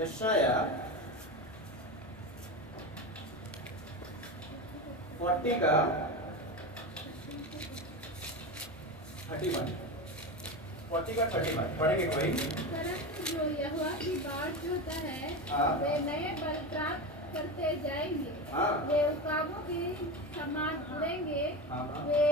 यशाया 40 का 31 पढ़ेंगे कोई? परंतु जो यहोवा की बाट जोता है वे नए बल प्राप्त करते जाएंगे। वे उकाबों के समान उड़ेंगे। वे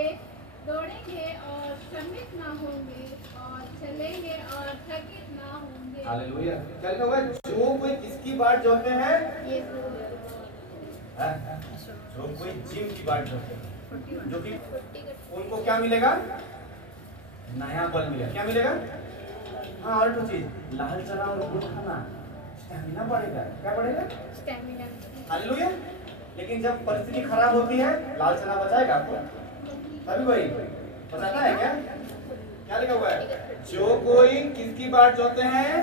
दौड़ेंगे और श्रमित ना होंगे और चलेंगे और थकित ना होंगे। हालेलुया। चल होगा जो कोई किसकी बाट जोते हैं? जो कोई जिम की बाट जोते हैं, जो कि उनको क्या मिलेगा? नया बल मिलेगा। क्या मिलेगा? हाँ, और तो चीज लाल चना और गुड़ खाना, स्टैमिना बढ़ेगा। क्या बढ़ेगा? स्टैमिना। हालेलुया। लेकिन जब परिस्थिति खराब होती है, लाल चना बचाएगा आपको? अभी कोई बताता है क्या? क्या लिखा हुआ है? जो कोई किसकी बाट जोते हैं?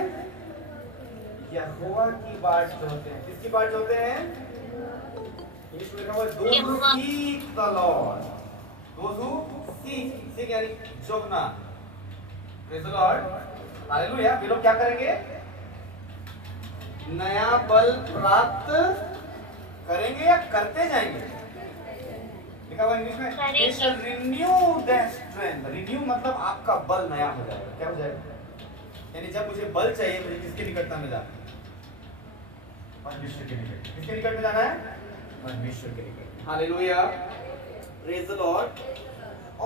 यहोवा की बाट जोते हैं। किसकी बाट जोते हैं? इंग्लिश में लिखा हुआ है those who seek the Lord. Those who seek यानी जोगना। Praise the Lord. हालेलुया। वे लोग क्या करेंगे? नया बल प्राप्त करेंगे या करते जाएंगे? लिखा हुआ इंग्लिश में they shall renew their strength. Renew मतलब आपका बल नया हो जाएगा। क्या हो जाएगा? यानी जब मुझे बल चाहिए, मुझे किसके निकटता में जाना है? परमेश्वर के निकट। किसके निकट में जाना है? परमेश्वर के निकट। हालेलुया। Praise the Lord.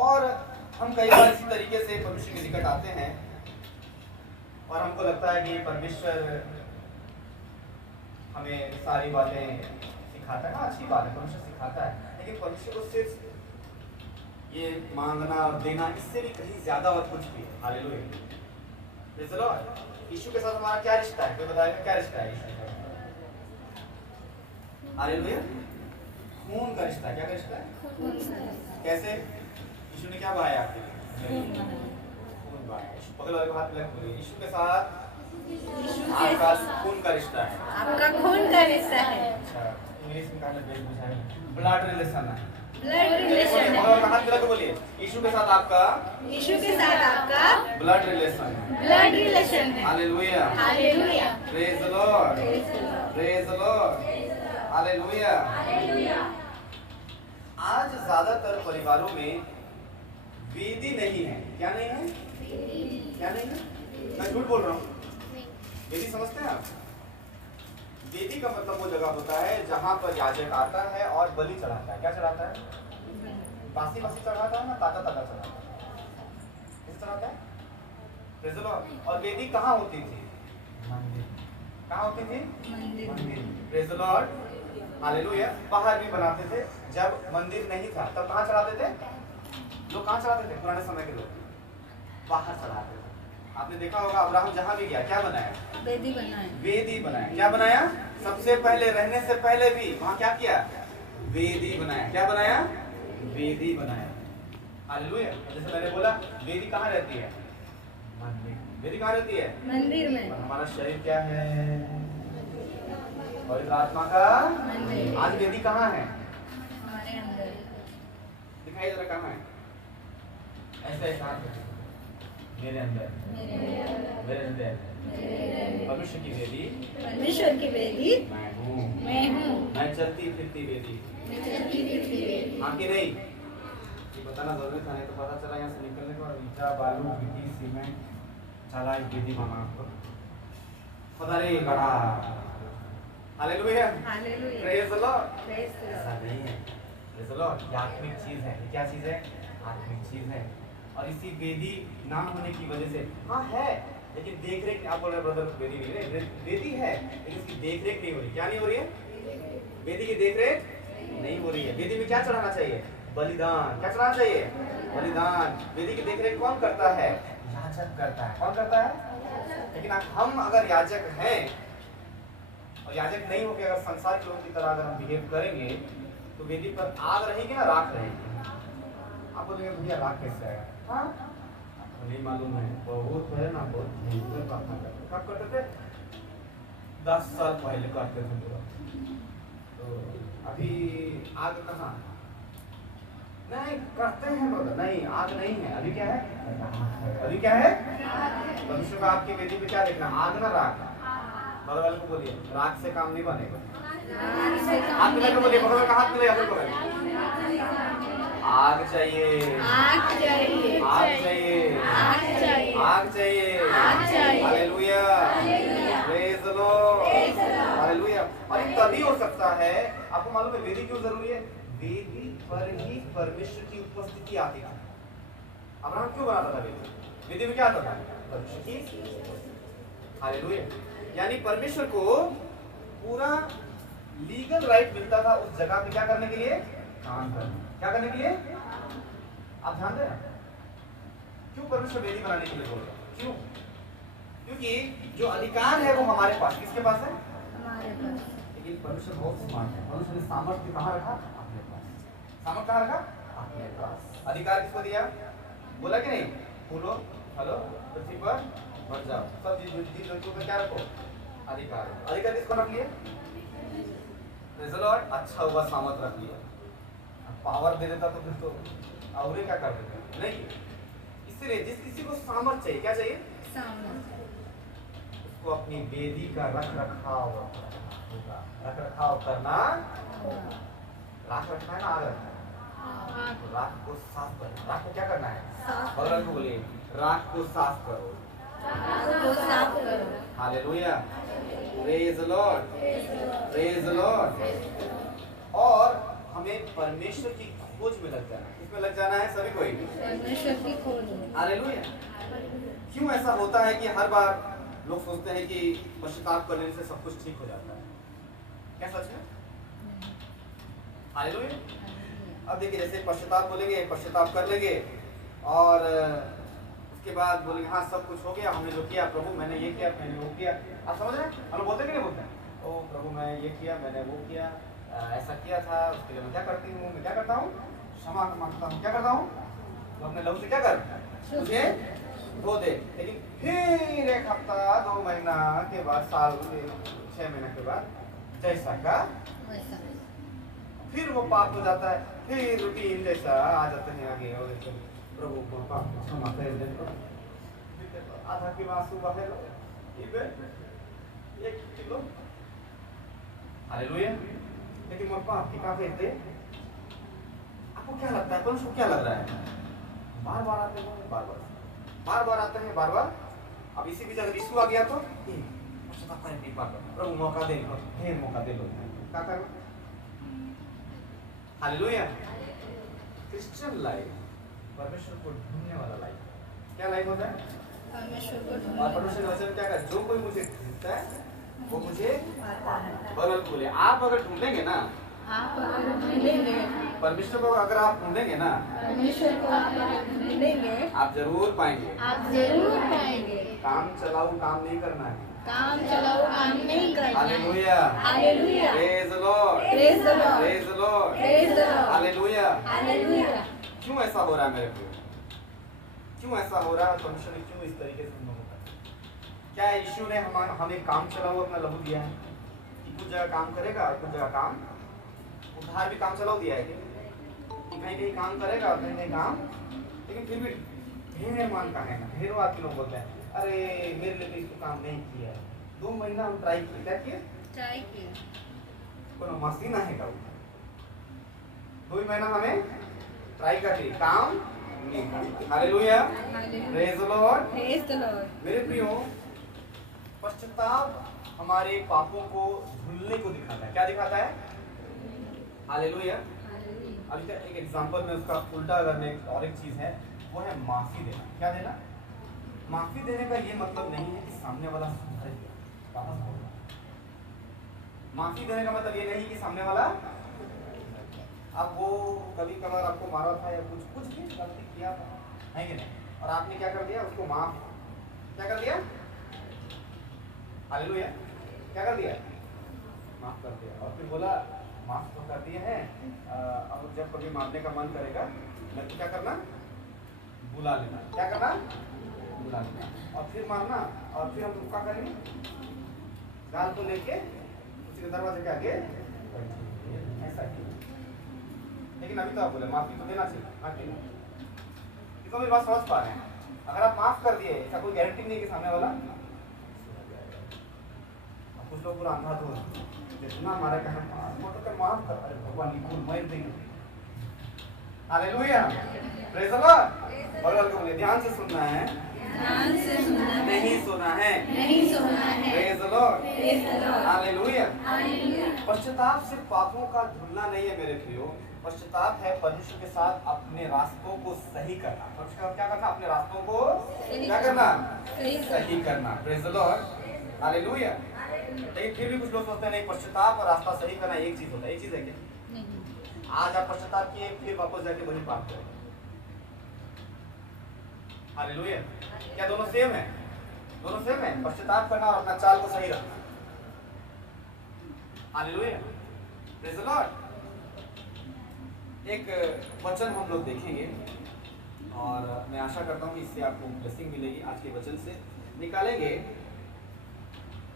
और हम कई बार इसी तरीके से परमेश्वर के निकट आते हैं और हमको लगता है कि परमेश्वर हमें सारी बातें सिखाता है। अच्छी बात है, परमेश्वर सिखाता है, लेकिन परमेश्वर को सिर्फ ये मांगना और देना, इससे भी कहीं ज्यादा और कुछ भी है। हालेलुया। Praise the Lord. यीशु के साथ हमारा क्या रिश्ता है? कोई बताएगा क्या रिश्ता है यीशु का? हालेलुया। खून का रिश्ता है। क्या का रिश्ता है? कैसे? यीशु ने क्या बहाया आपके लिए? खून बहाया। बगल वाले को हाथ मिला के बोलिए, यीशु के साथ आपका खून का रिश्ता है। आपका खून का रिश्ता है। अच्छा, इंग्लिश में कहना बेस्ट बुझाएगा। ब्लड रिलेशन है। ब्लड रिलेशन है। बगल वाले हाथ मिला के बोलिए, यीशु के साथ आपका ब्लड रिलेशन है। ब्लड रिलेशन है। Hallelujah. Hallelujah. Praise the Lord. Praise the Lord. Hallelujah. आज ज्यादातर परिवारों में वेदी नहीं है। क्या नहीं है? क्या नहीं है? मैं झूठ बोल रहा हूँ? वेदी समझते हैं आप? वेदी का मतलब वो जगह होता है जहाँ पर याजक आता है और बलि चढ़ाता है। क्या चढ़ाता है? बासी बासी चढ़ाता है ना, ताजा ताजा चढ़ाता है? किस चढ़ाता है? Praise the Lord. और वेदी कहाँ होती थी? मंदिर। कहाँ होती थी? मंदिर। Praise the Lord. हालेलुया। बाहर भी बनाते थे। जब मंदिर नहीं था तब कहाँ चढ़ाते थे? लोग कहाँ चढ़ाते थे? पुराने समय के लोग बाहर चढ़ाते थे। आपने देखा होगा अब्राहम जहाँ भी गया क्या बनाया? वेदी बनाया। वेदी बनाया। क्या बनाया? सबसे पहले, रहने से पहले भी वहाँ क्या किया? वेदी बनाया। क्या बनाया? वेदी बनाया। हालेलुया। जैसे मैंने बोला, वेदी कहाँ रहती है? मंदिर। वेदी कहाँ रहती है? मंदिर में। हमारा शरीर क्या है? पवित्र आत्मा का मंदिर। आज वेदी कहाँ है? हमारे अंदर। दिखाई जरा कहाँ है? ऐसे ऐसे हाथ रखो। मेरे अंदर, मेरे अंदर परमेश्वर की वेदी, परमेश्वर की वेदी मैं हूँ। मैं चलती फिरती वेदी। हाँ कि नहीं? ये बताना जरूरी था, नहीं तो पता चला यहाँ से निकलने के बाद ईटा बालू गिट्टी सीमेंट चला एक वेदी बना आपको पता नहीं गड़ा। Hallelujah. Hallelujah. Praise the Lord. Praise the ऐसा लॉर्ड। नहीं है। Praise the Lord. ये आत्मिक चीज है। ये क्या चीज है? आत्मिक चीज है। और इसी वेदी ना होने की वजह से, हाँ है, लेकिन देख रेख, आप बोल रहे ब्रदर वेदी नहीं है, वेदी है लेकिन इसकी देख रेख नहीं हो रही। क्या नहीं हो रही है? वेदी की देख रेख नहीं हो रही है। वेदी में क्या चढ़ाना चाहिए? बलिदान। क्या चढ़ाना चाहिए? बलिदान। वेदी की देख रेख कौन करता है? याजक करता है। कौन करता है? लेकिन हम अगर याजक हैं और याजक नहीं होकर अगर संसार के लोगों की तरह अगर हम बिहेव करेंगे तो वेदी पर आग रहेगी ना राख रहेगी? आप बोलेंगे भैया राख कैसे आएगा? हाँ, आपको नहीं मालूम है, बहुत है ना, बहुत भयंकर प्रार्थना करते। कब करते थे? 10 साल पहले करते थे पूरा। तो अभी आग कहाँ? नहीं करते हैं ब्रदर, नहीं आग नहीं है। अभी क्या है? अभी क्या है? परमेश्वर का आपकी वेदी पे क्या देखना? आग ना राख। बगल वाले को बोलिए राख से काम नहीं बनेगा। हाथ मिला के बोलिए, बगल का हाथ मिलाइए अपने बगल। आग चाहिए, आग चाहिए, आग चाहिए, आग चाहिए, आग चाहिए, आग चाहिए। Hallelujah, praise the Lord, hallelujah. और ये तभी हो सकता है, आपको मालूम है वेदी क्यों जरूरी है? वेदी पर ही परमेश्वर की उपस्थिति आती है। अब्राहम क्यों बनाता था वेदी? वेदी में क्या आता था? परमेश्वर की, हालेलुया। यानी परमेश्वर को पूरा लीगल राइट मिलता था उस जगह पे क्या करने के लिए? काम करने। क्या करने के लिए? आप ध्यान दें, क्यों परमेश्वर वेदी बनाने के लिए बोल रहा है? क्यों? क्योंकि जो अधिकार है वो हमारे पास, किसके पास है? हमारे पास। लेकिन परमेश्वर बहुत स्मार्ट है। परमेश्वर ने सामर्थ्य कहाँ रखा? अपने पास। सामर्थ्य कहाँ रखा? अपने पास। अधिकार किसको दिया? बोला कि नहीं? फूलो, फलो, पृथ्वी पर बढ़ जाओ, सब जीव जंतुओं पे क्या रखो? अधिकार। अधिकार किसको रख लिया? Praise the Lord. अच्छा हुआ सामर्थ्य रख लिया। पावर दे देता तो फिर तो और क्या कर देते? नहीं। इसलिए जिस किसी को सामर्थ्य चाहिए, क्या चाहिए? उसको अपनी वेदी का रख रखाव होगा। रख रखाव करना, राख रखना है ना, आग रखना है? तो राख को साफ करना। राख को क्या करना है? बगल को बोलिए राख को साफ करो, साफ करो। Hallelujah, praise the Lord, praise the Lord. और हमें परमेश्वर की खोज में लग जाना है। किसमें लग जाना है? सभी कोई परमेश्वर की खोज में। हालेलुया। क्यों ऐसा होता है कि हर बार लोग सोचते हैं कि पश्चाताप करने से सब कुछ ठीक हो जाता है? क्या सच है? हालेलुया। अब देखिए, जैसे पश्चाताप बोलेंगे, पश्चाताप कर लेंगे और उसके बाद बोलेंगे हाँ सब कुछ हो गया, हमने जो किया प्रभु, मैंने ये किया, मैंने वो किया। आप समझ रहे हैं? हम लोग बोलते कि नहीं बोलते? ओ प्रभु मैं ये किया, मैंने वो किया, ऐसा किया था, उसके लिए मैं क्या करती हूँ? मैं क्या करता हूँ? क्षमा मांगता हूँ। क्या करता हूँ? तो अपने लहू से क्या कर? मुझे धो दे। लेकिन फिर एक हफ्ता, 2 महीना के बाद, साल, 6 महीने के बाद जैसा का फिर वो पाप हो जाता है। फिर रूटीन जैसा आ जाते हैं आगे, और प्रभु को पाप क्षमा कर दे। आधा किलो आंसू बहे लो, 1 किलो, हालेलुया। लेकिन वो पाप की काफी दे। आपको क्या लगता है? परमेश्वर को क्या लग रहा है? बार बार आते हैं, बार बार आते हैं, बार बार। अब इसी बीच अगर इशू आ गया तो प्रभु मौका दे, ढेर मौका दे लो, क्या करना? हालेलुया। क्रिश्चियन लाइफ परमेश्वर को ढूंढने वाला लाइफ। क्या लाइफ होता है? परमेश्वर को और परमेश्वर वचन क्या कहता है? जो कोई मुझे ढूंढता है वो मुझे पाता है। बगल बोले। आप अगर ढूंढेंगे ना, आप अगर ढूंढेंगे, परमेश्वर को अगर आप ढूंढेंगे ना, परमेश्वर को आप अगर ढूंढेंगे, आप जरूर पाएंगे। आप जरूर पाएंगे। काम चलाऊ काम नहीं करना है। काम चलाओ, काम नहीं करना है। Hallelujah, hallelujah, praise the Lord, praise the Lord, praise the Lord, praise the Lord, hallelujah. Hallelujah. क्यों ऐसा हो रहा है मेरे प्रियो? क्यों ऐसा हो रहा है? परमेश्वर ने क्यों इस तरीके से हम लोगों का? क्या यीशु ने हमें काम चलाऊ अपना लहू दिया है कि कुछ जगह काम करेगा और कुछ जगह काम, उद्धार भी काम चलाऊ दिया है कि कहीं कहीं काम करेगा और कहीं कहीं काम, लेकिन फिर भी ढेर मानता है ना। ढेरों आदमी लोग बोलते हैं अरे मेरे लिए तो इसको काम नहीं किया। 2 महीना हम ट्राई किए, क्या किए? ट्राई किया। कोनो मशीन है का? 2 महीना हमें ट्राई कर ली, काम नहीं करता। Hallelujah, praise the Lord, praise the lord. मेरे प्रियो, पश्चाताप हमारे पापों को धुलने को दिखाता है। क्या दिखाता है? हालेलुया। अभी का एक एग्जांपल में उसका उल्टा अगर मैं और एक चीज है वो है माफी देना। क्या देना? माफी देने का ये मतलब नहीं है कि सामने वाला सुधर गया, वापस बोलना। माफी देने का मतलब ये नहीं कि सामने वाला, अब वो कभी कभार आपको मारा था या कुछ भी गलती किया था, है कि नहीं, और आपने क्या कर दिया? उसको माफ, क्या कर दिया? हालेलुया, क्या कर दिया? माफ कर दिया। और फिर बोला माफ तो कर दिए हैं, अब जब कभी मारने का मन करेगा मैं तो क्या करना? बुला लेना। क्या करना? बुला लेना और फिर मारना। और फिर हम लोग क्या करेंगे? गाल को लेके उसी के दरवाजे के आगे ऐसा किया। लेकिन अभी तो आप बोले माफी तो देना चाहिए, माफी नहीं। इसको मेरी बात समझ पा रहे हैं? अगर आप माफ कर दिए, ऐसा कोई गारंटी नहीं कि सामने वाला कुछ लोग पूरा अंधाधुंध जितना हमारा कहना मोटर का माफ कर, अरे भगवान निकुल मैं देंगे। Hallelujah, praise the Lord. बगल को बोले ध्यान से सुनना है, ध्यान से सुनना है, नहीं सुना है, नहीं सुनना है। Praise the Lord, praise the Lord. Hallelujah. Hallelujah. पश्चाताप सिर्फ पापों का धुलना नहीं है मेरे प्रियो, पश्चाताप है परमेश्वर के साथ अपने रास्तों को सही करना। पश्चाताप क्या करना? अपने रास्तों को क्या करना? सही करना। Praise the Lord, hallelujah. लेकिन फिर भी कुछ लोग सोचते हैं नहीं, पश्चाताप और रास्ता सही करना एक चीज होता है। एक चीज है क्या? नहीं। आज आप पश्चाताप किए, फिर वापस जाके वही पाप करें। हालेलुया। क्या दोनों सेम है? दोनों सेम है, पश्चाताप करना और अपना चाल को सही रखना। Hallelujah, praise the Lord. एक वचन हम लोग देखेंगे और मैं आशा करता हूँ कि इससे आपको ब्लेसिंग मिलेगी। आज के वचन से निकालेंगे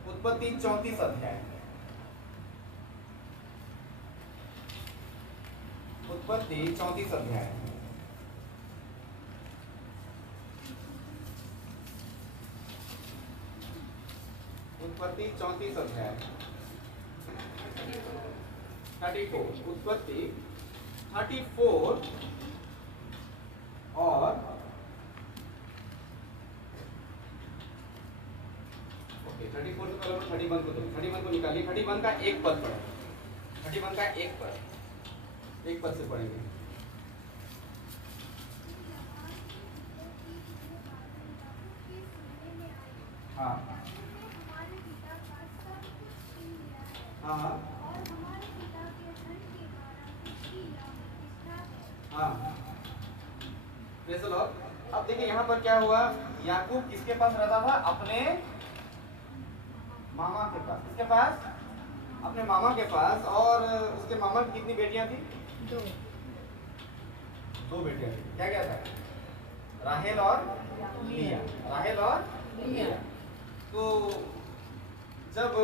उत्पत्ति 34 अध्याय। उत्पत्ति 34 अध्याय। उत्पत्ति 34 अध्याय 34। उत्पत्ति 34 और 34 को पहले 31 को दो। 31 को निकालिए। 31 का एक पद पढ़े। 31 का एक पद से पढ़ेंगे। हाँ हाँ हाँ हाँ। Praise the Lord. अब देखिए यहाँ पर क्या हुआ। याकूब किसके पास रहता था? अपने मामा के पास। किसके पास? अपने मामा के पास। और उसके मामा की कितनी बेटियां थी? दो बेटियां थी। क्या क्या था? राहेल और लिया। राहेल और लिया। तो जब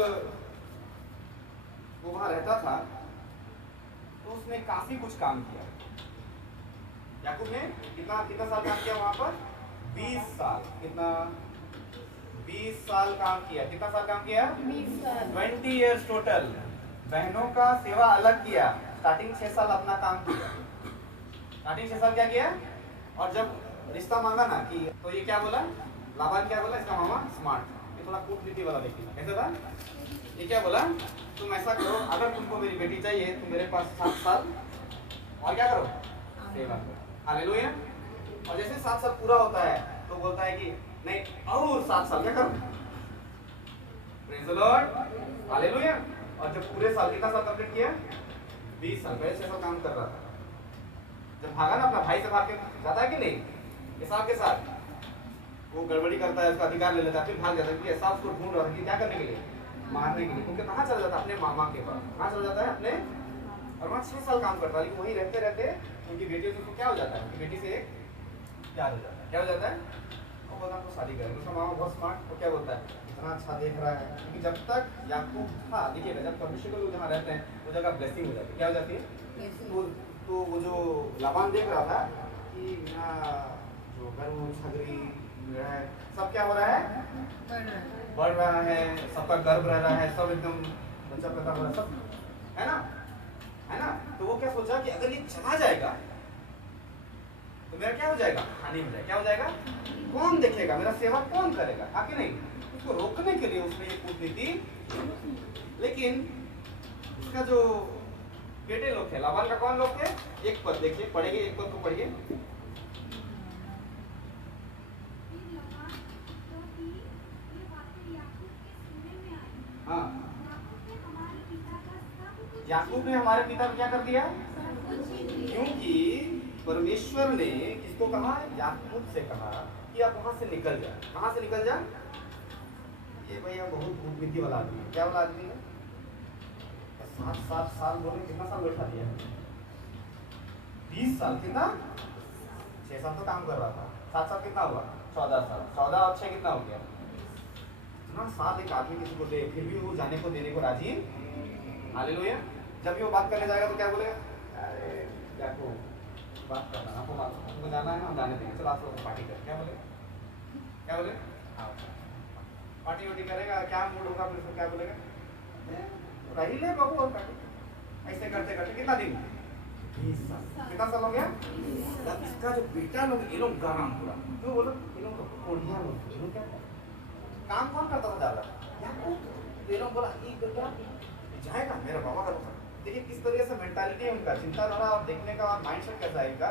वो वहां रहता था तो उसने काफी कुछ काम किया। याकूब ने कितना कितना साल काम किया वहां पर? 20 साल। कितना? 20 साल काम किया। कितना साल काम किया? 20 साल। 20 इयर्स टोटल। बहनों का सेवा अलग किया। स्टार्टिंग 6 साल अपना काम किया। स्टार्टिंग 6 साल क्या किया? और जब रिश्ता मांगा ना कि तो ये क्या बोला? लाबान क्या बोला? इसका मामा स्मार्ट। ये थोड़ा कूटनीति वाला व्यक्ति था। कैसे था? ये क्या बोला? तुम ऐसा करो, अगर तुमको मेरी बेटी चाहिए तो मेरे पास 7 साल और क्या करो? सेवा करो। हालेलुया। और जैसे 7 साल पूरा होता है तो बोलता है कि नहीं और 7 साल क्या करो? Praise the Lord, hallelujah. और जब पूरे साल कितना साल कंप्लीट किया? 20 साल। पहले 6 साल काम कर रहा था। जब भागा ना अपना भाई से भाग के जाता है कि नहीं, हिसाब के साथ वो गड़बड़ी करता है, उसका अधिकार ले लेता है, फिर भाग जाता है क्योंकि ऐसा उसको ढूंढ रहा है कि क्या करने के लिए? मारने के लिए। क्योंकि कहाँ चला जाता है? अपने मामा के पास। कहाँ चला जाता है? अपने। और वहाँ 6 साल काम करता है। लेकिन वहीं रहते रहते उनकी बेटी से उसको क्या हो जाता है? उनकी बेटी से एक प्यार हो जाता है। क्या हो जाता है? वो बोलता है तो शादी करेंगे। उसका मामा बहुत स्मार्ट। वो क्या बोलता है? इतना अच्छा देख रहा है। क्योंकि जब तक याकूब था, देखिएगा जब परमेश्वर के लोग जहाँ रहते हैं वो जगह ब्लेसिंग हो जाती है। क्या हो जाती है? तो वो जो लाबान देख रहा था कि मेरा जो गर्व छगरी है सब क्या हो रहा है? बढ़ रहा है। सबका गर्व रह रहा है। सब एकदम बच्चा पैदा हो रहा है। सब है ना, है ना। तो वो क्या सोचा कि अगर ये चला जाएगा तो मेरा क्या हो जाएगा? हानि हो जाएगा। क्या हो जाएगा? कौन देखेगा? मेरा सेवा कौन करेगा? हाँ कि नहीं? उसको रोकने के लिए उसने ये कूटनीति। लेकिन उसका जो बेटे लोग थे, लाबान का कौन लोग थे? एक पद देखिए, पढ़ेंगे एक पद को पढ़िए। हाँ, याकूब ने हमारे पिता को क्या कर दिया? क्योंकि परमेश्वर ने किसको कहा? याकूब से कहा कि आप वहां से निकल जा। कहां से निकल जा? ये भैया बहुत कूटनीति वाला आदमी है। क्या वाला आदमी है? 7 साल बोले कितना साल बैठा दिया? 20 साल। कितना? 6 साल तो काम कर रहा था। 7 साल कितना हुआ? 14 साल। 14 और 6 कितना हो गया? इतना साल एक आदमी किसी को दे, फिर भी वो जाने को देने को राजी। हालेलुया। जब भी वो बात करने जाएगा तो क्या बोलेगा? अरे देखो बात करना, आपको जाना है ना, हम जाने देंगे, चलो आप लोग पार्टी करें। क्या बोले? क्या बोले? पार्टी वार्टी करेगा। क्या मूड होगा फिर? क्या बोलेगा? रही ले बाबू और काटे। ऐसे करते करते कितना दिन? 20 साल। कितना साल हो गया? तब इसका जो बेटा लोग ये लोग गाराम पूरा क्यों बोलो, ये लोग कोढ़िया लोग, ये लोग क्या काम कौन करता था ज़्यादा? याकूब। ये लोग बोला ये बेटा जाएगा मेरा बाबा का दुकान। देखिए किस तरह से मेंटालिटी है उनका, चिंताधारा और देखने का माइंडसेट कैसा है इनका।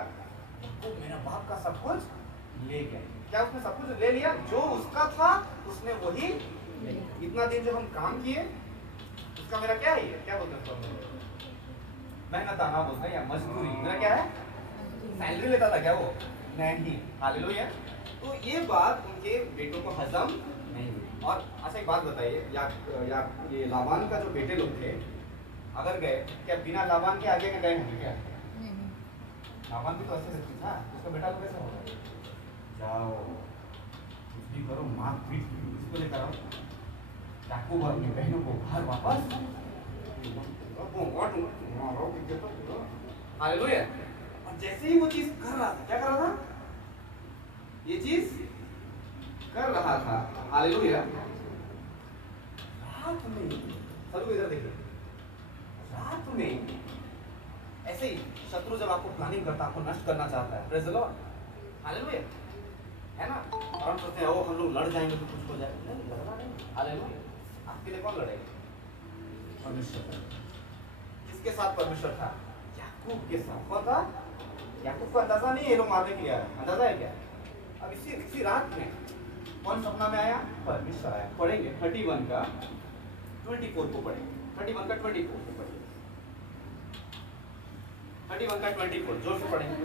तो मेरा बाप का सब कुछ ले गया। क्या उसने सब कुछ ले लिया? जो उसका था उसने वही ले लिया। इतना दिन जब हम काम किए उसका मेरा क्या है, ये क्या बोलते हैं उसको, मेहनताना बोलते हैं या मजदूरी। मेरा क्या है? सैलरी लेता था क्या वो? नहीं। हालेलुया। तो ये बात उनके बेटों को हजम नहीं हुई। और अच्छा एक बात बताइए, या ये लाबान का जो बेटे लोग थे अगर गए, क्या बिना लाबान के आगे के गए होंगे क्या? लाबान भी तो ऐसे व्यक्ति था, उसका बेटा लोग कैसे होगा? जाओ कुछ भी करो, मार पीट इसको लेकर आओ, याकूब और अपनी बहनों को घर वापस हालेलुया। और जैसे ही वो चीज कर रहा था, क्या कर रहा था? ये चीज कर रहा था, हालेलुया। रात में सभी इधर देखिए, रात में ऐसे ही शत्रु जब आपको प्लानिंग करता है, आपको नष्ट करना चाहता है, प्रेज़ द लॉर्ड, हालेलुया, है ना। और हम सोचते हैं ओ हम लोग लड़ जाएंगे तो कुछ हो जाएगा। नहीं, लड़ना नहीं, हालेलुया। आपके लिए कौन लड़ेगा? परमेश्वर। किसके साथ परमेश्वर था? याकूब के साथ। कौन था? याकूब को अंदाजा नहीं है ये लोग मारने के लिए आया, अंदाजा है क्या? अब इसी रात में कौन सपना में आया? परमेश्वर आया। पढ़ेंगे 31 का 24 को पढ़ेंगे, 31 का 24 को पढ़ेंगे, 31 का 24 जोर से पढ़ेंगे।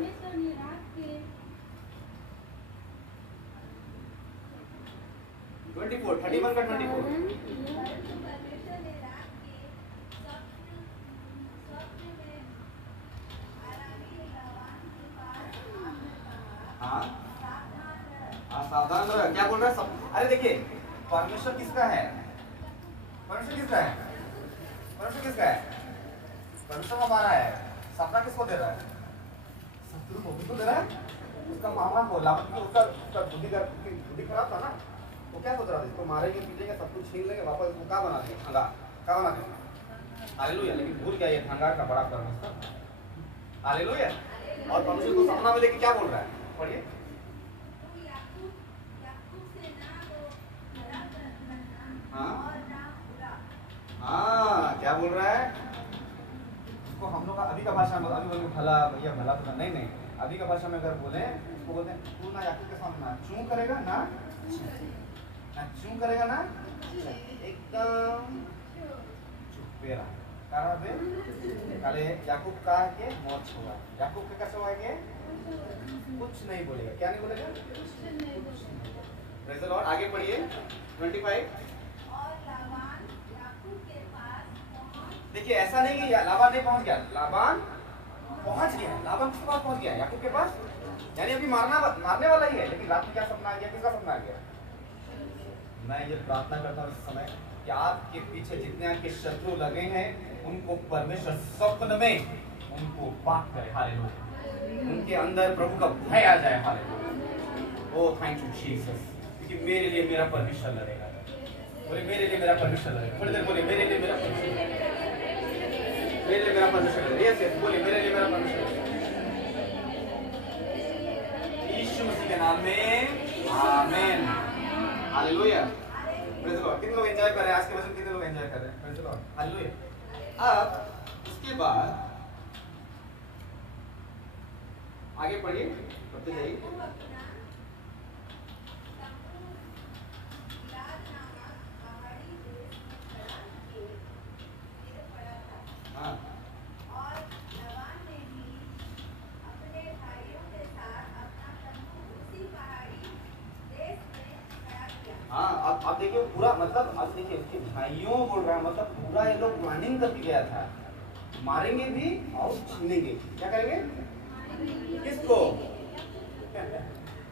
24, 31 का 24। सावधान रहो। क्या बोल रहा है सब? अरे देखिए परमेश्वर किसका है? परमेश्वर किसका है? परमेश्वर किसका है? परमेश्वर हमारा है। सपना किसको दे रहा है? शत्रु को भी तो दे रहा है। उसका मामा को लाभ, उसका बुद्धि खराब था ना, वो क्या सोच रहा था? इसको मारेंगे पीटेंगे सब कुछ छीन लेंगे, वापस इसको क्या बना देंगे? खंगार। क्या बना देंगे? हालेलुया। लेकिन भूल गया ये खंगार का बड़ा परमेश्वर। हालेलुया। और परमेश्वर को सपना में लेके क्या बोल रहा है? पढ़िए। हाँ क्या बोल रहा है? उसको हम लोग अभी का भाषा में अभी बोलेंगे भला भैया भला तो नहीं नहीं, अभी का भाषा में अगर बोले उसको बोलते हैं तू ना याकूब के सामने ना चूं करेगा ना चूं करेगा ना, एकदम चुप्पे रहा। कहा बे काले याकूब का है के मौत हुआ। याकूब के कैसे हुआ के कुछ नहीं बोलेगा। क्या नहीं बोलेगा? Praise the Lord. आगे पढ़िए 25। देखिए ऐसा नहीं कि लाबान नहीं पहुंच गया, लाबान पहुंच गया। लाबान किसके पास पहुंच गया? याकूब के पास। यानी अभी मारने वाला ही है, लेकिन रात में क्या सपना आ गया? किसका सपना आ गया? मैं ये प्रार्थना करता हूँ इस समय कि आपके पीछे जितने आपके शत्रु लगे हैं उनको परमेश्वर स्वप्न में उनको बात करे। हालेलुया। उनके अंदर प्रभु का भय आ जाए। Hallelujah. Oh thank you Jesus, क्योंकि मेरे लिए मेरा परमेश्वर लड़ेगा। बोले मेरे लिए मेरा परमेश्वर लड़ेगा। थोड़ी देर बोले मेरे लिए मेरा परमेश्वर लड़ेगा। मेरे लिए मेरा परमेश्वर लड़ेगा। यस बोले मेरे लिए मेरा परमेश्वर लड़ेगा। यीशु मसीह के नाम में आमीन। हालेलुया। Praise the Lord. कितने लोग एंजॉय कर रहे हैं आज के वचन? कितने लोग एंजॉय कर रहे हैं? Praise the Lord. हालेलुया। अब इसके बाद आगे पढ़िए, पढ़ते जाइए। हाँ हाँ आप देखिए पूरा, मतलब आप देखिए उसके भाइयों बोल रहा है, मतलब पूरा ये लोग प्लानिंग करके गया था। मारेंगे भी और छीनेंगे। क्या करेंगे? किसको?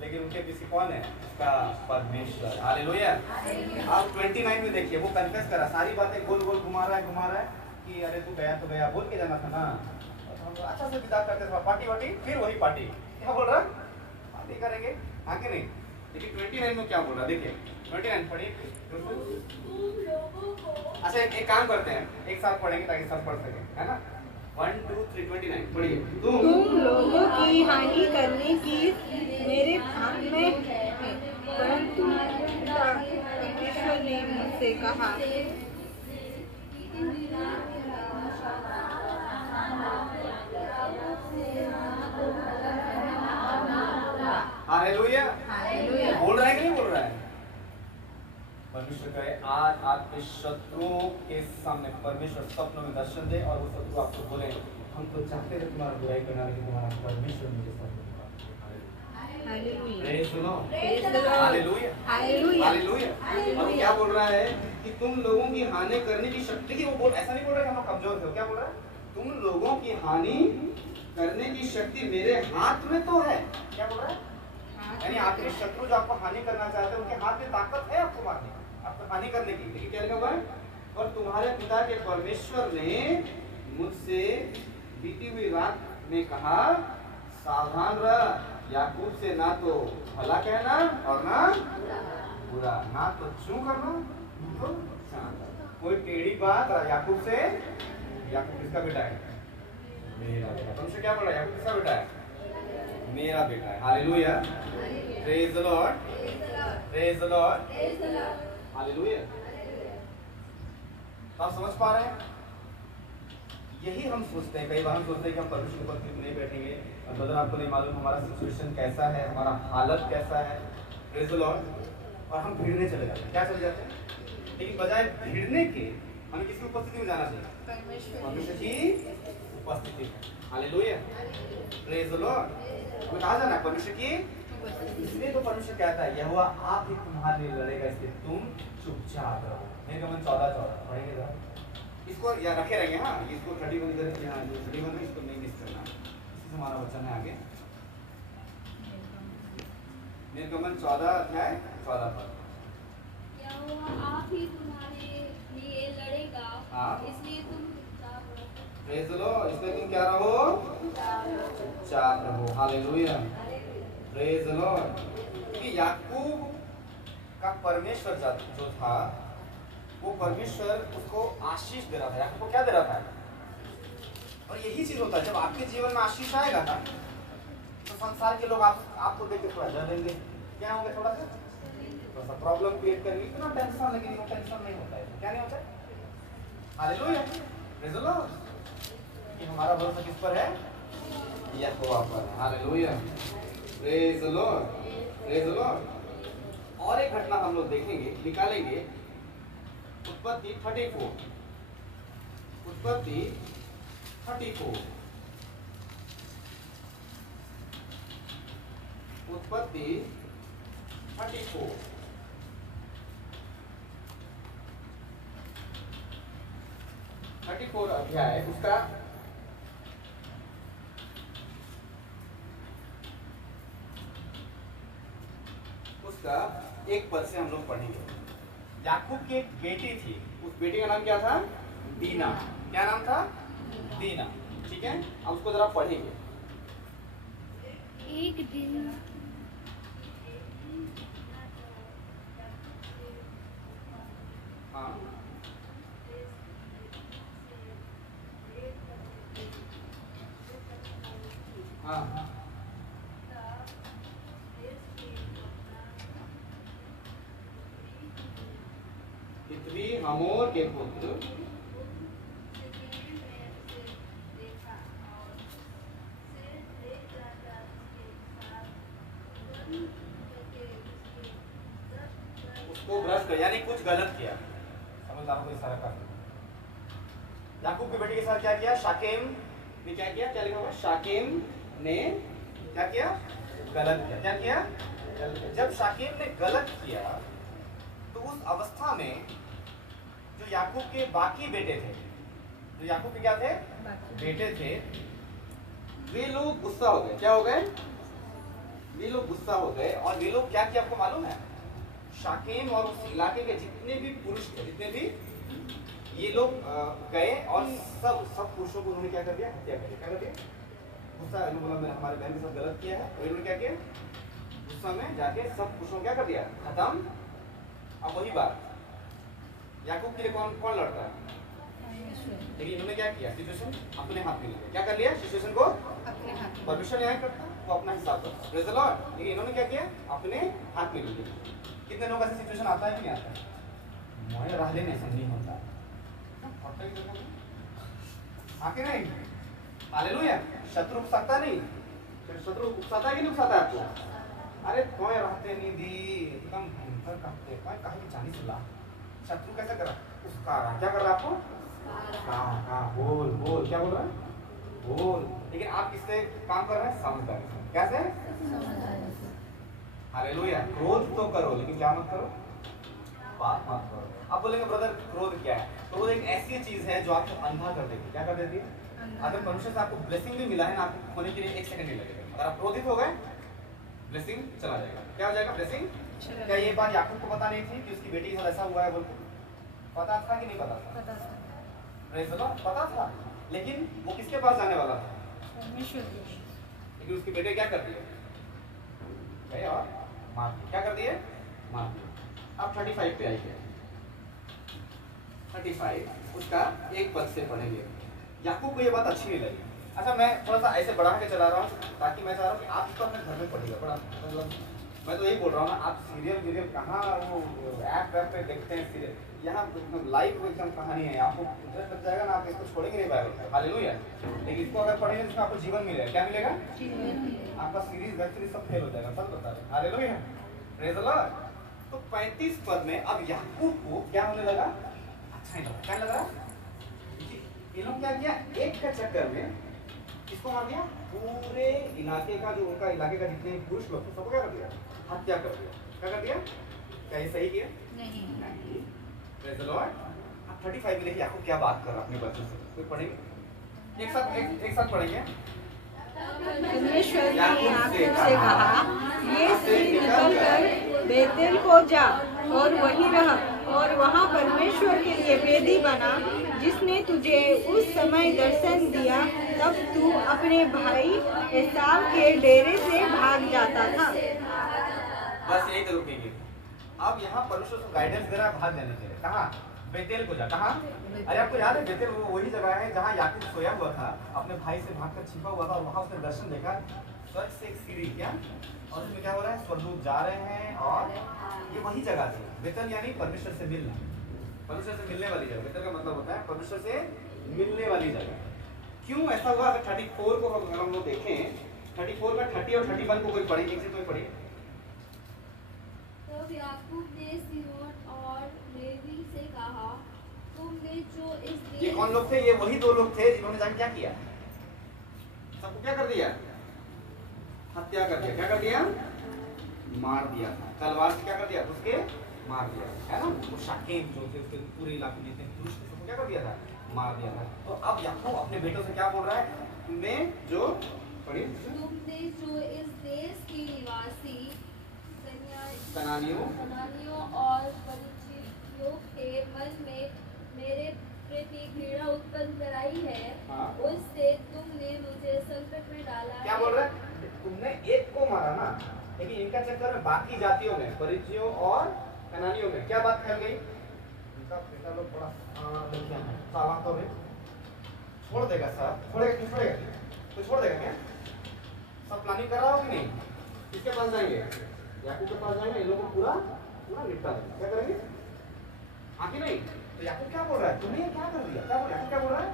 लेकिन उनके पीछे कौन है? उसका परमेश्वर। हालेलुया। आप 29 में देखिए वो कन्फेस करा, सारी बातें गोल गोल घुमा रहा है कि अरे तू गया तो गया, बोल के जाना था ना। तो अच्छा से विदा करते थे, पार्टी वार्टी, फिर वही पार्टी। क्या बोल रहा? पार्टी करेंगे, हाँ कि नहीं? लेकिन 29 में क्या बोल रहा? देखिए 29 पढ़िए। अच्छा एक काम करते हैं, एक साथ पढ़ेंगे ताकि सब पढ़ सकें, है ना? 1 2 3 29 पढ़िए। तुम लोगों की हानि करने की मेरे हाथ में है, परंतु परमेश्वर ने मुझसे कहा, हालेलुया। हालेलुया। बोल रहा है कि नहीं बोल रहा है? परमेश्वर कहे आज आपके शत्रुओं के सामने परमेश्वर सपनों में दर्शन दे और वो शत्रु आपको बोले हम तो चाहते थे तुम्हारा बुराई करना लेकिन तुम्हारा परमेश्वर मुझे सब hallelujah. Praise the Lord. Praise the Lord. Hallelujah. Hallelujah. Hallelujah. और क्या बोल रहा है कि तुम लोगों की हानि करने की शक्ति की, वो बोल ऐसा नहीं बोल रहा कि हम लोग कमजोर थे, क्या बोल रहा है? तुम लोगों की हानि करने की शक्ति मेरे हाथ में तो है। क्या बोल रहा है? यानी आपके शत्रु जो आपको हानि करना चाहते हैं उनके हाथ में ताकत है आपको मारने की, आपको हानि करने की। लेकिन क्या लिखा हुआ है? और तुम्हारे पिता के परमेश्वर ने मुझसे बीती हुई रात में कहा सावधान रह, याकूब से ना तो भला कहना और ना बुरा, ना तो चूं करना तो शांत। कोई टेढ़ी बात याकूब से, याकूब किसका बेटा है? मेरा बेटा। तुमसे क्या बोला? याकूब किसका बेटा है? मेरा बेटा है। Hallelujah. Praise the Lord. Praise the Lord. Hallelujah. आप समझ पा रहे हैं? यही हम सोचते हैं, कई बार हम सोचते हैं कि हम परमेश्वर के ऊपर नहीं बैठेंगे और बदल आपको नहीं मालूम हमारा सिचुएशन कैसा है, हमारा हालत कैसा है। Praise the Lord. और हम भिड़ने चले जाते हैं। क्या चले जाते हैं? लेकिन बजाय भिड़ने के हमें किसकी उपस्थिति में जाना चाहिए? परमेश्वर की उपस्थिति में। हालेलुया। Praise the Lord. हमें कहाँ जाना है? परमेश्वर की। इसलिए तो परमेश्वर कहता है यहोवा आप ही तुम्हारे लिए लड़ेगा, इसलिए तुम चुपचाप रहो। निर्गमन 14:14 पढ़ेंगे जरा। इसको या रखे रहेंगे। हाँ, इसको 31 इधर यहाँ जो 31 है इसको नहीं मिस करना। इसी से हमारा वचन है आगे। निर्गमन 14:14 पर। यहोवा आप ही तुम्हारे लिए लड़ेगा, हाँ। इसलिए तुम चुपचाप रहो। Praise the Lord. इसलिए तुम क्या रहो? चुपचाप रहो। हालेलुया। Praise the Lord. कि याकूब का परमेश्वर जो था वो परमेश्वर उसको आशीष दे रहा था। याकूब को क्या दे रहा था? और यही चीज होता है जब आपके जीवन में आशीष आएगा ना तो संसार के लोग आपको देख के थोड़ा डरेंगे। क्या होंगे? थोड़ा सा प्रॉब्लम क्रिएट करेंगे। इतना टेंशन लेकिन वो टेंशन नहीं होता है। क्या नहीं होता है? हालेलुया। Praise the Lord. कि हमारा भरोसा किस पर है? यहोवा पर। Hallelujah. Praise the Lord. Praise the Lord. और एक घटना हम लोग देखेंगे, निकालेंगे। उत्पत्ति 34। उत्पत्ति 34। उत्पत्ति 34। अध्याय उसका एक पद से हम लोग पढ़ेंगे। याकूब की एक बेटी थी, उस बेटी का नाम क्या था? दीना। क्या नाम था? दीना। ठीक है, अब उसको जरा पढ़ेंगे। एक दिन हाँ हाँ पृथ्वी हमोर के पुत्र उसको भ्रष्ट कर, यानी कुछ गलत किया। समझदारों को इशारा कर। याकूब की बेटी के साथ क्या किया? शाकेम ने क्या किया? क्या लिखा हुआ? शाकेम ने क्या किया? गलत किया। क्या किया? जब शाकेम ने गलत किया तो उस अवस्था में जो याकूब के बाकी बेटे थे, जो याकूब के क्या थे? बेटे थे, वे लोग गुस्सा हो गए। क्या हो गए? वे लोग गुस्सा हो गए। और वे लोग क्या किया आपको मालूम है? शाकेम और उस इलाके के जितने भी पुरुष थे, जितने भी ये लोग गए और सब पुरुषों को उन्होंने क्या कर दिया? हत्या कर दिया। क्या कर दिया? गुस्सा बोला मैंने हमारे बहन के साथ गलत किया है। और इन्होंने क्या किया? गुस्सा में जाके सब पुरुषों को क्या कर दिया? खत्म अब वही बात, याकूब के लिए कौन कौन लड़ता है? लेकिन इन्होंने क्या किया, सिचुएशन अपने हाथ में लिया। क्या कर लिया? सिचुएशन को अपने हाथ में। परमिशन न्याय करता, वो अपना हिसाब करता। Praise the Lord. लेकिन इन्होंने क्या किया? अपने हाथ में लिया। कितने लोग ऐसे सिचुएशन आता है कि नहीं आता है? मोए रह लेने से नहीं होता। आके नहीं, हालेलुया। शत्रु उकसाता नहीं, शत्रु उकसाता है कि नहीं उकसाता है आपको? अरे कोई रहते नहीं दी, एकदम भयंकर करते, कोई कहीं जाने से ला। शत्रु कैसा कर रहा? उसका रहा, क्या कर रहा आपको? कहाँ बोल बोल, क्या बोल रहा है? बोल। लेकिन आप किससे काम कर रहे हैं? समझदारी से। कैसे? हालेलुया। क्रोध तो करो, लेकिन क्या मत करो? पाप मत करो। आप बोलेंगे ब्रदर क्रोध क्या है? क्रोध एक ऐसी चीज है जो आपको अंधा कर देती है। क्या कर देती है? अगर परमेश्वर से आपको ब्लेसिंग भी मिला है ना, आपको होने के लिए 1 सेकंड नहीं लगेगा। अगर आप क्रोधित हो गए, ब्लेसिंग चला जाएगा। क्या हो जाएगा? ब्लेसिंग। क्या ये बात याकूब को पता नहीं थी कि उसकी बेटी के साथ ऐसा हुआ है बोल के? पता था कि नहीं पता था? पता था। प्रेज़ द लॉर्ड, पता था। लेकिन वो किसके पास जाने वाला था? परमेश्वर के। लेकिन उसके बेटे क्या कर दिए? गए और मार दिए। क्या कर दिए? मार दिए। अब 35 पे आइए। 35 उसका एक पद से पढ़ेंगे। याकूब को ये बात अच्छी नहीं लगी। अच्छा, मैं थोड़ा सा ऐसे बढ़ा के चला रहा हूँ ताकि मैं चाह रहा हूँ कि आप इसको अपने घर में पढ़िएगा। बड़ा मतलब मैं तो यही बोल रहा हूँ ना, आप सीरियल कहाँ वो ऐप पे देखते हैं सीरियल, यहाँ एकदम लाइव एकदम कहानी है, आपको इंटरेस्ट लग जाएगा ना, आप इसको छोड़ेंगे नहीं पाएंगे। हालेलुया। लेकिन इसको अगर पढ़ेंगे तो आपको जीवन मिलेगा। क्या मिलेगा? आपका सीरीज वेब सीरीज सब फेल हो जाएगा। सब बता रहे। हालेलुया। Praise the Lord. तो 35 पद में अब याकूब को क्या होने लगा? अच्छा नहीं लगा। क्या लगा? ये लोग क्या किया? एक का चक्कर में किसको मार दिया? पूरे इलाके का, जो उनका इलाके का जितने पुरुष लोग थे सबको क्या कर दिया? हत्या कर दिया। क्या कर दिया? क्या ये सही किया? नहीं। Praise the Lord. अब 35 में देखिए याकूब क्या बात कर रहा है अपने बच्चों से। कोई पढ़ेंगे? एक साथ पढ़ेंगे। परमेश्वर ने याकूब से कहा, ये से निकलकर बेतेल को जा और वहीं रह, और वहाँ परमेश्वर के लिए वेदी बना, जिसने तुझे उस समय दर्शन दिया, तब तू अपने भाई एसाव के डेरे से भाग जाता था। बस यही तो रुकेंगे। अब यहाँ परमेश्वर को गाइडेंस दे रहा है भाग जाने के लिए। कहाँ? बेतेल को जा। कहाँ? अरे आपको याद है बेतेल वही जगह है जहाँ याकूब सोया हुआ था, अपने भाई से भागकर छिपा हुआ था, और वहाँ उसने दर्शन देखा स्वर्ग से एक सीढ़ी। क्या? और उसमें क्या हो रहा है? स्वर्गदूत जा रहे हैं, और ये वही जगह थी। बेतेल यानी परमेश्वर से मिलना, परमेश्वर से मिलने वाली जगह। बेतेल का मतलब होता है परमेश्वर से मिलने वाली जगह। क्यों ऐसा हुआ? अगर 34 को हम लोग देखें, 34 का 30 और 31 को कोई पढ़े? एक से कोई पढ़े? तब याकूब ने सिमोन और लेवी से कहा, तुमने जो इस देश। ये कौन लोग थे? ये वही 2 लोग थे जिन्होंने जाके क्या किया? सबको क्या कर दिया? हत्या कर दिया। क्या कर दिया? मार दिया। तलवार से क्या कर दिया? उसके मार दिया, है ना? वो शाकेम जो थे, उसके पूरे इलाके में जितने पुरुष थे सबको क्या कर दिया था? मार दिया था। तो अब याकूब अपने बेटों से क्या बोल रहा है? तुमने जो पढ़िए, तुमने जो इस देश के निवासी कनानियों और परिचियों के मन में मेरे प्रति घृणा उत्पन्न कराई है, हाँ। उससे तुमने मुझे संकट में डाला है। क्या बोल रहा है? तुमने एक को मारा ना, लेकिन इनका चक्कर में बाकी जातियों में, परिचियों और कनानियों में क्या बात फैल गई? इनका बेटा लोग बड़ा साला तो है, छोड़ देगा सर, छोड़ेगा क्यों? छोड़ेगा तो छोड़ देगा क्या? सब प्लानिंग कर रहा हो कि नहीं? किसके पास जाएंगे? याकूब के पास जाएंगे, इन लोगों को पूरा निपटा देंगे। क्या करेंगे? आगे नहीं। तो याकूब क्या बोल रहा है? तुमने क्या कर दिया? क्या बोल रहा है? क्या बोल रहा है?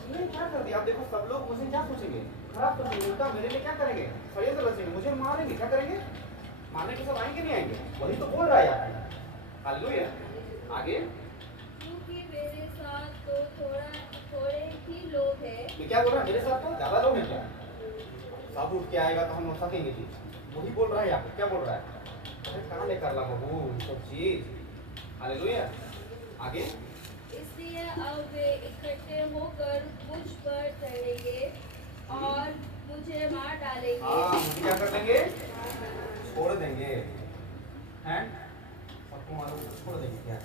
तुमने क्या कर दिया? आप देखो सब लोग मुझे क्या सोचेंगे? खराब सोचेंगे, उल्टा मेरे लिए क्या करेंगे? षड्यंत्र रचेंगे, मुझे मारेंगे। क्या करेंगे? मारने के सब आएंगे नहीं आएंगे? वही तो बोल रहा है याकूब। हालेलुया। आगे क्योंकि मेरे साथ तो थोड़े ही लोग हैं। ये क्या बोल रहा है? मेरे साथ तो ज्यादा लोग हैं क्या? सब उठ के आएगा तो हम सकेंगे जी। वही बोल रहा है याकूब। क्या बोल रहा है? अरे कहाँ लेकर ला बहू सब चीज। हालेलुया। आगे इसलिए अब वे इकट्ठे होकर मुझ पर चढ़ेंगे और मुझे मार डालेंगे। हाँ, मुझे क्या कर देंगे? छोड़ देंगे। हैं? सबको मारो, छोड़ देंगे क्या?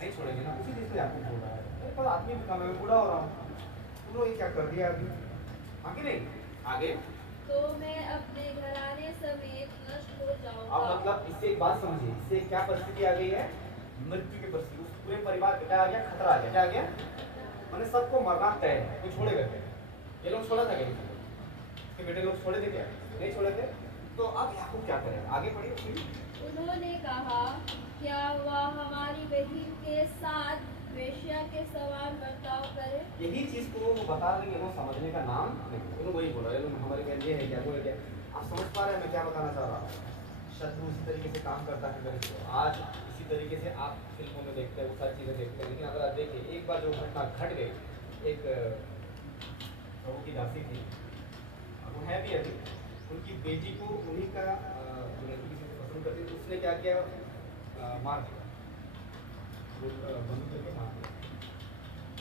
नहीं छोड़ेंगे ना। उसी चीज से याकूब बोल रहा है। पर आदमी भी कम है, बूढ़ा हो रहा हूँ, तुम लोग ये क्या कर दिया अभी? आगे नहीं। आगे तो मैं अपने घराने समेत नष्ट हो जाऊंगा। अब मतलब इससे एक बात समझिए, इससे क्या परिस्थिति आ गई है? मृत्यु की परिस्थिति। उस पूरे परिवार पे क्या आ गया? खतरा आ गया। क्या आ गया? मैंने सबको मरना तय है, कोई छोड़ेगा क्या? ये लोग छोड़ा था क्या? इसके बेटे लोग छोड़े थे क्या? नहीं छोड़े थे। तो अब याकूब क्या करेगा? आगे पढ़िए। उन्होंने कहा, क्या वह हमारी बेटी के साथ वेश्या के समान बर्ताव करे? यही चीज को वो बता रहे हैं, समझने का नाम नहीं। उन्होंने वही बोला, हमारे क्या ये है क्या, वो है क्या। आप समझ पा रहे हैं मैं क्या बताना चाह रहा हूँ? शत्रु इसी तरीके से काम करता है। आज इसी तरीके से आप फिल्मों में देखते हैं, वो सारी चीज़ें देखते हैं। लेकिन अगर आप देखिए, एक बार जो घटना घट गई, एक प्रभु की दासी थी, वो है भी अभी, उनकी बेटी को उन्हीं का जो लड़की किसी से पसंद करती थी, उसने क्या किया? मार दिया, बंदूक लेके मार दिया।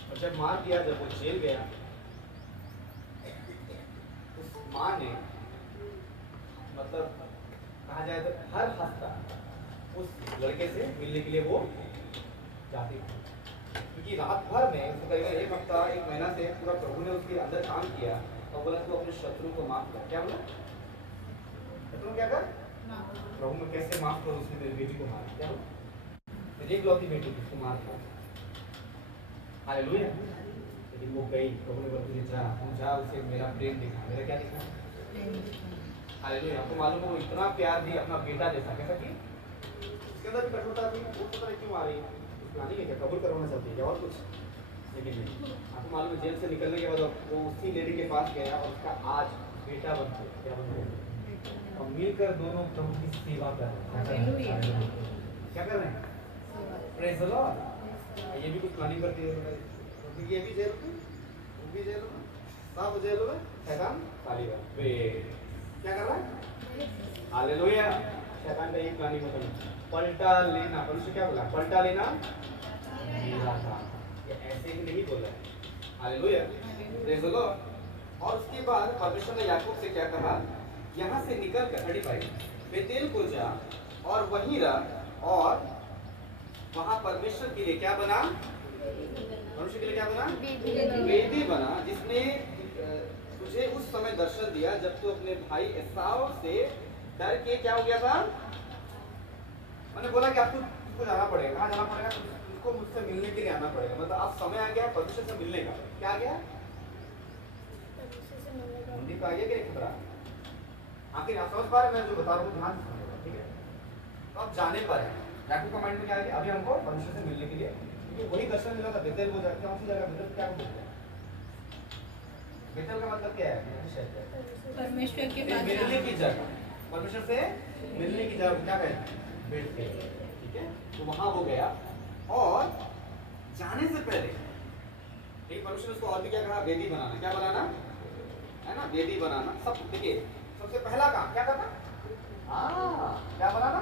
और जब मार दिया, जब वो जेल गया, उस माँ ने मतलब कहा जाए तो हर हफ्ता उस लड़के से मिलने के लिए वो जाती थी, क्योंकि रात भर में उसको करीबन एक हफ्ता एक महीना से पूरा प्रभु ने उसके अंदर काम किया और बोला तू अपने शत्रु को माफ कर। क्या बोला? शत्रु क्या कर? प्रभु में कैसे माफ करो? उसने मेरी बेटी को मारा। क्या बोला? मेरी एक लौती बेटी थी, उसको मार दिया। हालेलुया। लेकिन वो गई, प्रभु ने बोला तुझे जा, उसे मेरा प्रेम दिखा। मेरा क्या दिखा? हालेलुया। आपको मालूम है वो इतना प्यार दी अपना बेटा जैसा। कैसा कि इसके अंदर भी कठोरता थी। वो पता नहीं क्यों आ रही है, नहीं है क्या कबूल करवाना चाहती है क्या और कुछ? लेकिन नहीं। आपको मालूम है जेल से निकलने के बाद वो उसी लेडी के पास गया और उसका आज बेटा बन गया। क्या बन गया? और मिलकर दोनों प्रभु की सेवा कर रहे हैं। क्या कर रहे हैं? Praise the Lord. ये भी कुछ प्लानिंग करती है, ये भी जेल में, वो भी जेल में, सब जेल में, शैतान खाली है। क्या कर रहा है? हालेलुया। शैतान का एक प्लानिंग खत्म। पलटा लेना, परमेश्वर क्या बोला? पलटा लेना मेरा काम। ये ऐसे ही नहीं बोला है। Hallelujah, praise the Lord. और उसके बाद परमेश्वर ने याकूब से क्या कहा? यहाँ से निकल कर 35 बेतेल को जा और वहीं रह, और वहाँ परमेश्वर के लिए क्या बना? परमेश्वर के लिए क्या बना? वेदी बना, जिसने तुझे उस समय दर्शन दिया जब तू अपने भाई एसाव से डर के क्या हो गया था? मैंने बोला कि आपको तुझको जाना पड़ेगा। कहाँ जाना पड़ेगा? तुझको मुझसे मिलने के लिए आना पड़ेगा। मतलब अब समय आ गया परमेश्वर से मिलने का। क्या आ गया? मंदिर आ गया कि खतरा? आखिर आप समझ पा रहे? मैं जो बता रहा हूँ ध्यान से सुनिएगा, ठीक है? तो आप जाने पर है, याकूब का माइंड में क्या है? अभी हमको परमेश्वर से मिलने के लिए, क्योंकि वही दर्शन मिला था बेतेल को जाके। कौन सी जगह बेतेल? क्या बोलते हैं बेतेल का मतलब? क्या है? परमेश्वर के पास मिलने की जगह। परमेश्वर से मिलने की जगह क्या कहते हैं? बेतेल। ठीक है, तो वहां वो गया और जाने से पहले एक परमेश्वर उसको और भी क्या कहा? वेदी बनाना। क्या बनाना है ना? वेदी बनाना। सब देखिए, सबसे पहला काम क्या करना? क्या बनाना?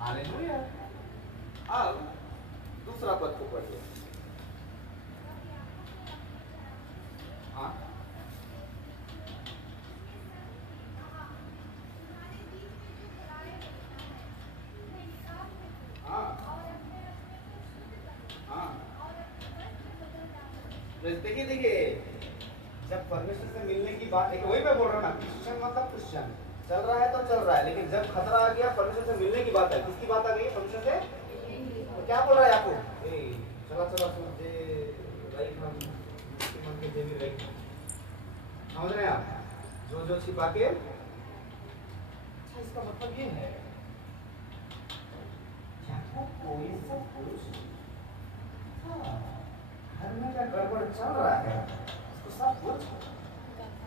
हालेलुया। अब दूसरा पद को पढ़िए। हाँ, देखिए, जब परमेश्वर से मिलने की बात, वही मैं बोल रहा हूँ ना, क्रिश्चियन मतलब क्रिश्चियन चल रहा है तो चल रहा है, लेकिन जब खतरा आ गया, परमेश्वर से मिलने की बात है। किसकी बात आ गई? परमेश्वर से। तो क्या बोल रहा है याकूब? चला चला समझे राइट, हम मन के देवी राइट, समझ रहे हैं आप? जो छिपा के। अच्छा, इसका मतलब ये है याकूब को ये सब कुछ घर में क्या गड़बड़ चल रहा है, इसको सब कुछ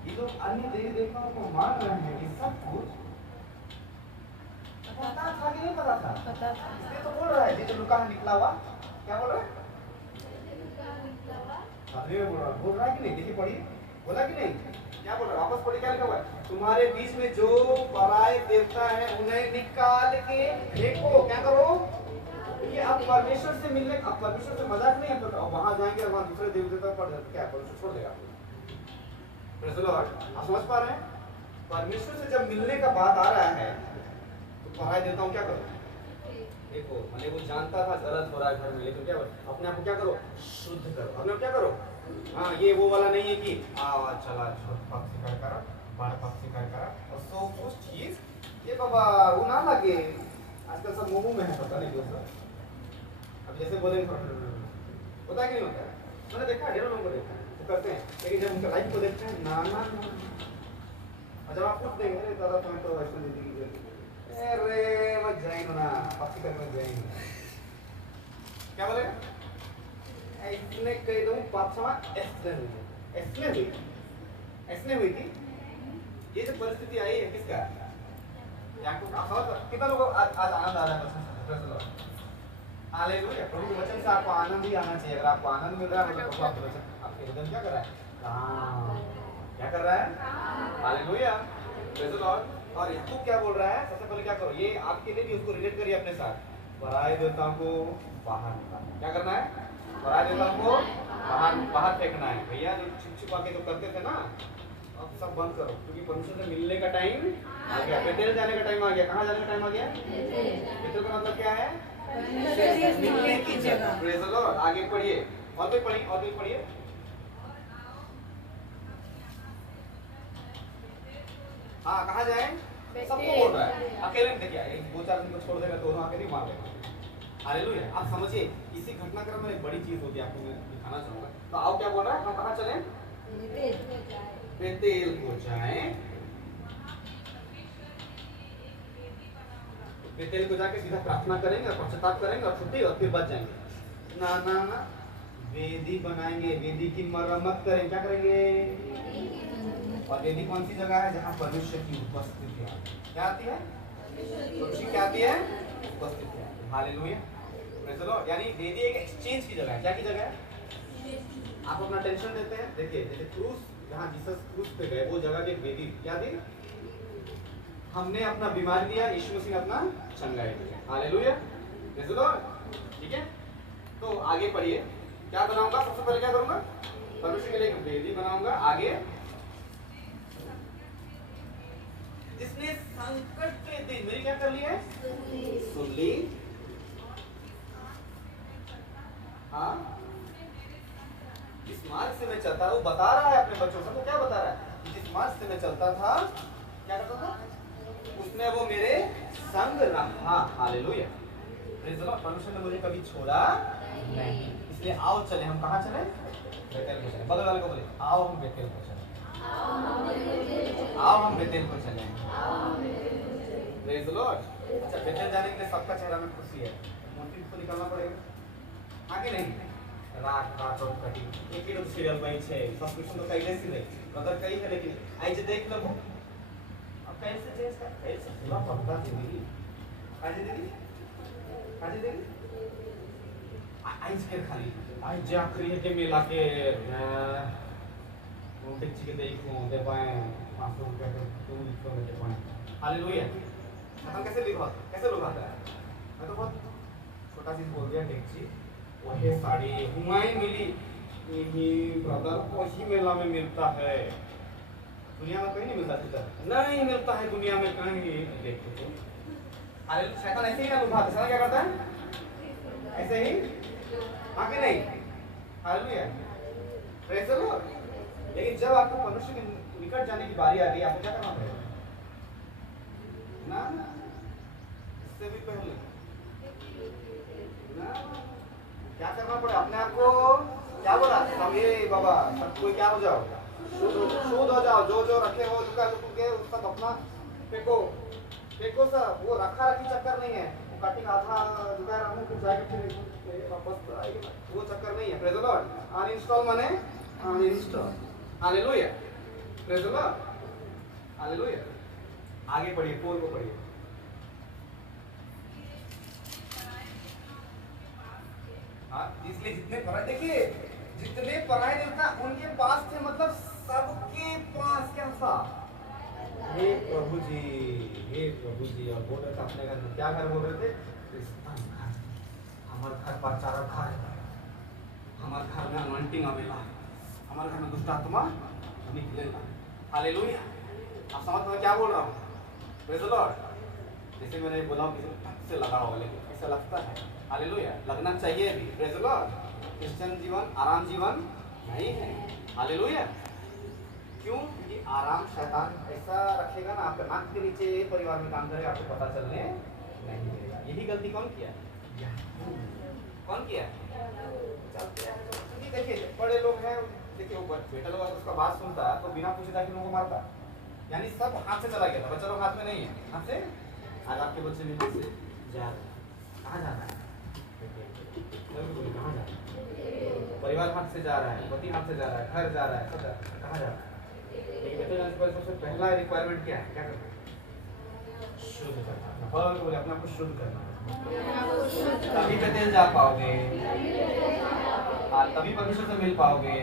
ये लोग अन्य देवी देवताओं को मान रहे हैं, ये सब कुछ पता था कि नहीं पता था? पता था। इसलिए तो बोल रहा है, जो लुका निकला हुआ। क्या बोल रहा है? बोल रहा है कि नहीं? देखिए पढ़िए, बोला कि नहीं? क्या बोल रहा है? वापस पढ़िए, क्या लिखा हुआ है? तुम्हारे बीच में जो पराये देवता है उन्हें निकाल के देखो। क्या करो? कि अब परमेश्वर से मिलने, अब परमेश्वर से मजाक नहीं है, तो वहां जाएंगे और वहां दूसरे देवी देवता पढ़ क्या परमेश्वर छोड़ देगा? आप समझ पा रहे हैं? परमेश्वर से जब मिलने का बात आ रहा है तो पराये देवताओं क्या करो? देखो, मैंने वो जानता था गलत हो रहा है घर में, लेकिन क्या अपने आप को क्या करो? शुद्ध करो। अपने आप क्या करो? हाँ, ये वो वाला नहीं है कि चला करो, बार पक्षी कर और सो कुछ चीज ये बाबा वो ना लगे आजकल सब मुंह में है पता नहीं क्यों सर अब जैसे बोले होता है कि नहीं होता है मैंने देखा ढेरों लोगों को देखा है वो करते हैं लेकिन जब उनका लाइफ को देखते हैं ना ना और जब आप पूछ देंगे अरे दादा तुम्हें तो ऐसा जिंदगी जी अरे मत जाएंगे ना पक्षी करने मत जाएंगे क्या बोले इसने कही दो पाप समा ऐसने हुई थी ये जो परिस्थिति आई है किसका कितना लोगों आज आनंद आ रहा है हालेलुया प्रभु के वचन से आपको आनंद ही आना चाहिए अगर आपको आनंद मिल रहा है तो प्रभु आपके वचन आपके हृदय क्या कर रहा है क्या कर रहा है हालेलुया प्रेज़ द लॉर्ड और याकूब क्या बोल रहा है सबसे पहले क्या करो ये आपके लिए भी उसको रिलेट करिए अपने साथ पराये देवताओं को बाहर निकालो क्या करना है पराये देवताओं को बाहर फेंकना है भैया जो छिपा के जो करते थे ना अब सब बंद करो क्योंकि परमेश्वर से मिलने का टाइम आ गया बेतेल जाने का टाइम आ गया कहाँ जाने का टाइम आ गया बेतेल का मतलब क्या है मिलने की जगह प्रेज़ द लॉर्ड आगे पढ़िए और भी पढ़िए हाँ कहाँ जाए सबको बोल रहा है अकेले में देखिए दो चार दिन को छोड़ देगा दोनों आके नहीं मार देगा हालेलुया आप समझिए इसी घटनाक्रम में एक बड़ी चीज होती है आपको मैं दिखाना चाहूंगा तो आओ क्या बोल रहा है हम कहाँ चले बेतेल को जाएं बेतेल को जाके सीधा प्रार्थना करेंगे और पश्चाताप करेंगे और छुट्टी और फिर बच जाएंगे ना ना ना वेदी बनाएंगे वेदी की मरम्मत करेंगे क्या करेंगे और वेदी कौन सी जगह है जहाँ परमेश्वर की उपस्थिति है क्या आती है क्या आती है उपस्थिति है हालेलुया प्रेज़ द लॉर्ड यानी वेदी एक एक्सचेंज की जगह है क्या की जगह है आप अपना टेंशन देते हैं देखिए जैसे क्रूस जहाँ जीसस क्रूस पे गए वो जगह की वेदी क्या थी हमने अपना बीमारी दिया यीशु मसीह ने अपना चंगाई दिया हालेलुया प्रेज़ द लॉर्ड ठीक है तो आगे पढ़िए क्या बनाऊंगा सबसे पहले क्या करूंगा परमेश्वर के लिए एक वेदी बनाऊंगा आगे जिसने संकट के दिन मेरी क्या कर ली है सुन ली हाँ जिस मार्ग से मैं चलता वो बता रहा है अपने बच्चों से तो क्या बता रहा है जिस मार्ग से मैं चलता था क्या करता था उसने वो मेरे संग रहा हालेलुया प्रेज़ द लॉर्ड परमेश्वर ने मुझे कभी छोड़ा नहीं इसलिए आओ चले हम कहाँ चले बेतेल को चले बगल वाले को बोले आओ हम बेतेल को चले आओ हम बेतेल को चले प्रेज़ द लॉर्ड अच्छा बेतेल जाने के लिए सबका चेहरा में खुशी है मूर्ति को निकालना पड़ेगा आगे नहीं रात रात और कटी एक ही सीरियल में छे सब्सक्रिप्शन तो कई जैसी नहीं मगर कई है लेकिन आई जे देख लो अब कैसे चेंज कर कैसे पूरा पक्का जिंदगी आज दीदी आइज के खाली आइज जे आखिरी है के मिला के मोटे चिके देखो दे पाए 500 रुपए के तुम लिखो दे पाए हालेलुया खत्म कैसे लिखवाता है मैं तो बहुत छोटा चीज बोल दिया डेक्ची वही साड़ी हुमायूं मिली यही ब्रदर वही मेला में मिलता है दुनिया में कहीं नहीं मिलता नहीं मिलता है दुनिया में कहीं देखो तो अरे शैतान ऐसे ही ना लुभाता शैतान क्या करता है ऐसे ही आगे नहीं हालेलुया प्रेज़ द लॉर्ड लेकिन जब आपको परमेश्वर के निकट जाने की बारी आ गई आपको क्या करना पड़ेगा ना इससे भी पहले ना क्या करना पड़े अपने आप को क्या बोला ये बाबा सब कोई क्या हो जाओ शुद्ध हो जाओ जो रखे हो लुका के उसका अपना फेंको सा वो रखा रखी चक्कर नहीं है वो कटिंग आधा जुगा रहूं फिर जाके फिर वापस आएगा वो चक्कर नहीं है प्रेज़ द लॉर्ड अनइंस्टॉल माने uninstall hallelujah praise the Lord hallelujah आगे पढ़िए 4 को पढ़िए इसलिए जितने पराये देवता उनके पास थे मतलब सबके पास क्या था हे प्रभु जी और बोल रहे थे अपने घर में क्या घर बोल रहे थे हमारे घर पर चारा घर हमारे घर में अनॉइंटिंग आवेला हमारे घर में दुष्ट आत्मा निकलेगा हालेलुया आप समझ में क्या बोल रहा हूँ प्रेज़ द लॉर्ड जैसे मैंने बोला से लगा होगा लेकिन ऐसा लगता है हालेलुया लगना चाहिए भी प्रेज़ द लॉर्ड क्रिश्चियन जीवन आराम जीवन नहीं है हालेलुया क्यों? क्योंकि आराम शैतान ऐसा रखेगा ना आपके नाक के नीचे परिवार में काम करेगा, आपको पता चलने नहीं मिलेगा। यही गलती कौन किया? कौन किया? देखिए बड़े लोग हैं, देखिए वो बेटा लोग उसका बात सुनता तो बिना पूछे जाके लोगों को मारता, यानी सब हाथ से चला गया था। बच्चा लोग हाथ में नहीं है, हाथ से। आज आपके बच्चे में हाथ से जा रहे हैं, कहाँ जा रहा है? कहाँ जा रहा है? परिवार हाथ से जा रहा है, पति हाथ से जा रहा है, घर जा रहा है, सब जा रहा है, कहाँ जा रहा है? सबसे पहला रिक्वायरमेंट क्या है? क्या करना है? शुद्ध करना। बोले अपने आप को शुद्ध करना, तभी बेतेल जा पाओगे, तभी परमेश्वर से मिल पाओगे।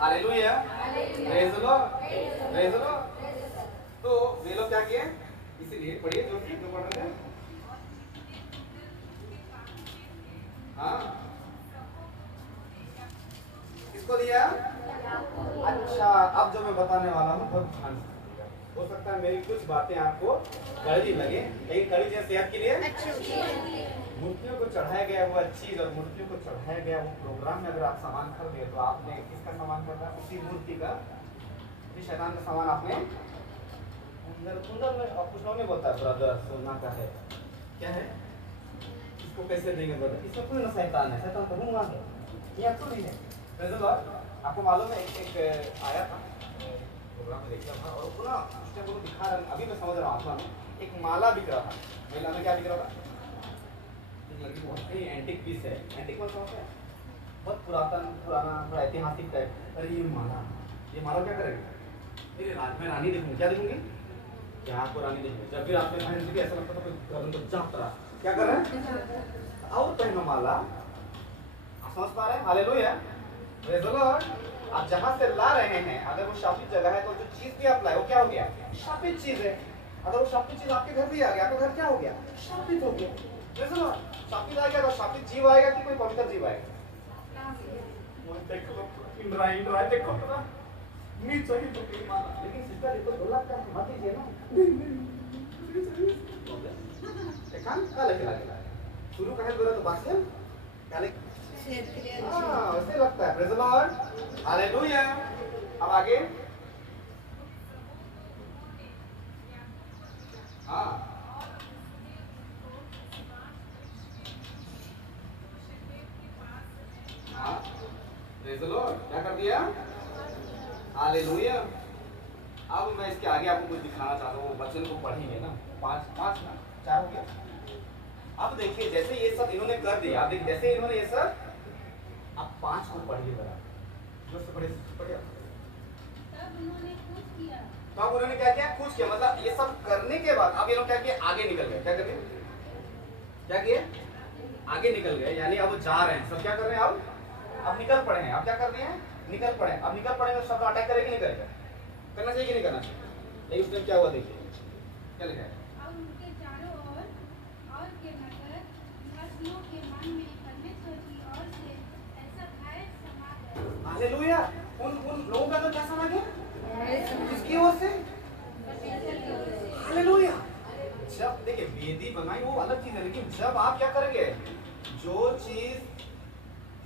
Hallelujah, praise the Lord, praise the Lord. तो वे लोग क्या किए? इसीलिए पढ़िए जो पढ़ रहे हैं। हाँ, किसको दिया? अच्छा, अब जो मैं बताने वाला हूँ बहुत ध्यान से सुनिएगा। हो सकता है मेरी कुछ बातें आपको कड़वी लगे, लेकिन कड़ी चीज सेहत के लिए। मूर्तियों को चढ़ाया गया हुआ चीज और मूर्तियों को चढ़ाया गया वो प्रोग्राम में अगर आप सामान खरीदे तो आपने किसका सामान खरीदा? उसी मूर्ति का, उसी शैतान का सामान आपने कुंडल में। और कुछ लोग नहीं बोलता ब्रदर सोना का है, क्या है, इसको कैसे देंगे ब्रदर? इसमें कोई ना शैतान है, शैतान तो हूँ है, ये तो नहीं है। आपको मालूम है एक आया था प्रोग्राम में देखा था और पूरा उसने वो दिखा रहा, अभी मैं समझ रहा हूँ आत्मा में। एक माला बिक रहा था, महिला में क्या बिक रहा था? एक लड़की बहुत ही एंटिक पीस है, एंटिक मतलब होता है बहुत पुरातन, पुराना, थोड़ा ऐतिहासिक टाइप। अरे ये माला क्या करेगी? मेरे रात में रानी देखूंगी, क्या देखूंगी? क्या आपको रानी देखूंगी? जब भी रात में पहनती थी ऐसा लगता था कोई गर्दन को चाप रहा, क्या कर रहे हैं? और पहनो माला, समझ पा रहे हैं? Hallelujah, praise the Lord. आप जहाँ से ला रहे हैं, अगर वो शापित जगह है तो जो चीज भी आप लाए वो क्या हो गया? शापित चीज है। अगर वो शापित चीज आपके घर भी आ गया, आपका घर क्या हो गया? शापित हो गया। Praise the Lord. शापित आ गया तो शापित जीव आएगा कि कोई पवित्र जीव आएगा? देखो इंद्राई देखो तो ना नीचे ही तो कोई माना, लेकिन सिस्टर ये तो 2 लाख का मत दीजिए ना। देखा क्या लगे शुरू का है बोला तो बात है क्या लगे? वैसे लगता है। Praise the Lord, hallelujah. अब आगे, हाँ हाँ, प्रेज़ द लॉर्ड। क्या कर दिया? हालेलुया। अब मैं इसके आगे आपको कुछ दिखाना चाहता हूँ, वचन को पढ़ेंगे ना, 5 ना 4 हो गया। अब देखिए जैसे ये सब इन्होंने कर दिया, आप देखिए जैसे इन्होंने ये सब, अब 5 को पढ़िए जरा, जो से पढ़िए। तब उन्होंने कुछ किया। तो अब उन्होंने क्या किया? कुछ किया, मतलब ये सब करने के बाद अब ये लोग क्या किए? आगे निकल गए। क्या करें? क्या किए? आगे निकल गए, यानी अब जा रहे हैं सब। क्या कर रहे हैं? अब निकल पड़े हैं। अब क्या कर रहे हैं? निकल पड़े। अब निकल पड़े तो सब अटैक करेंगे, नहीं करेगा? करना चाहिए कि नहीं करना चाहिए? लेकिन उसमें क्या हुआ देखिए, क्या लिखा है? और उनके चारों ओर और के नगर निवासियों के मन में परमेश्वर की ओर से ऐसा भय समा गया। हालेलुया। उन लोगों का तो क्या समा गया? किसकी ओर से? हालेलुया। जब देखिए वेदी बनाई वो अलग चीज है, लेकिन जब आप क्या करेंगे? जो चीज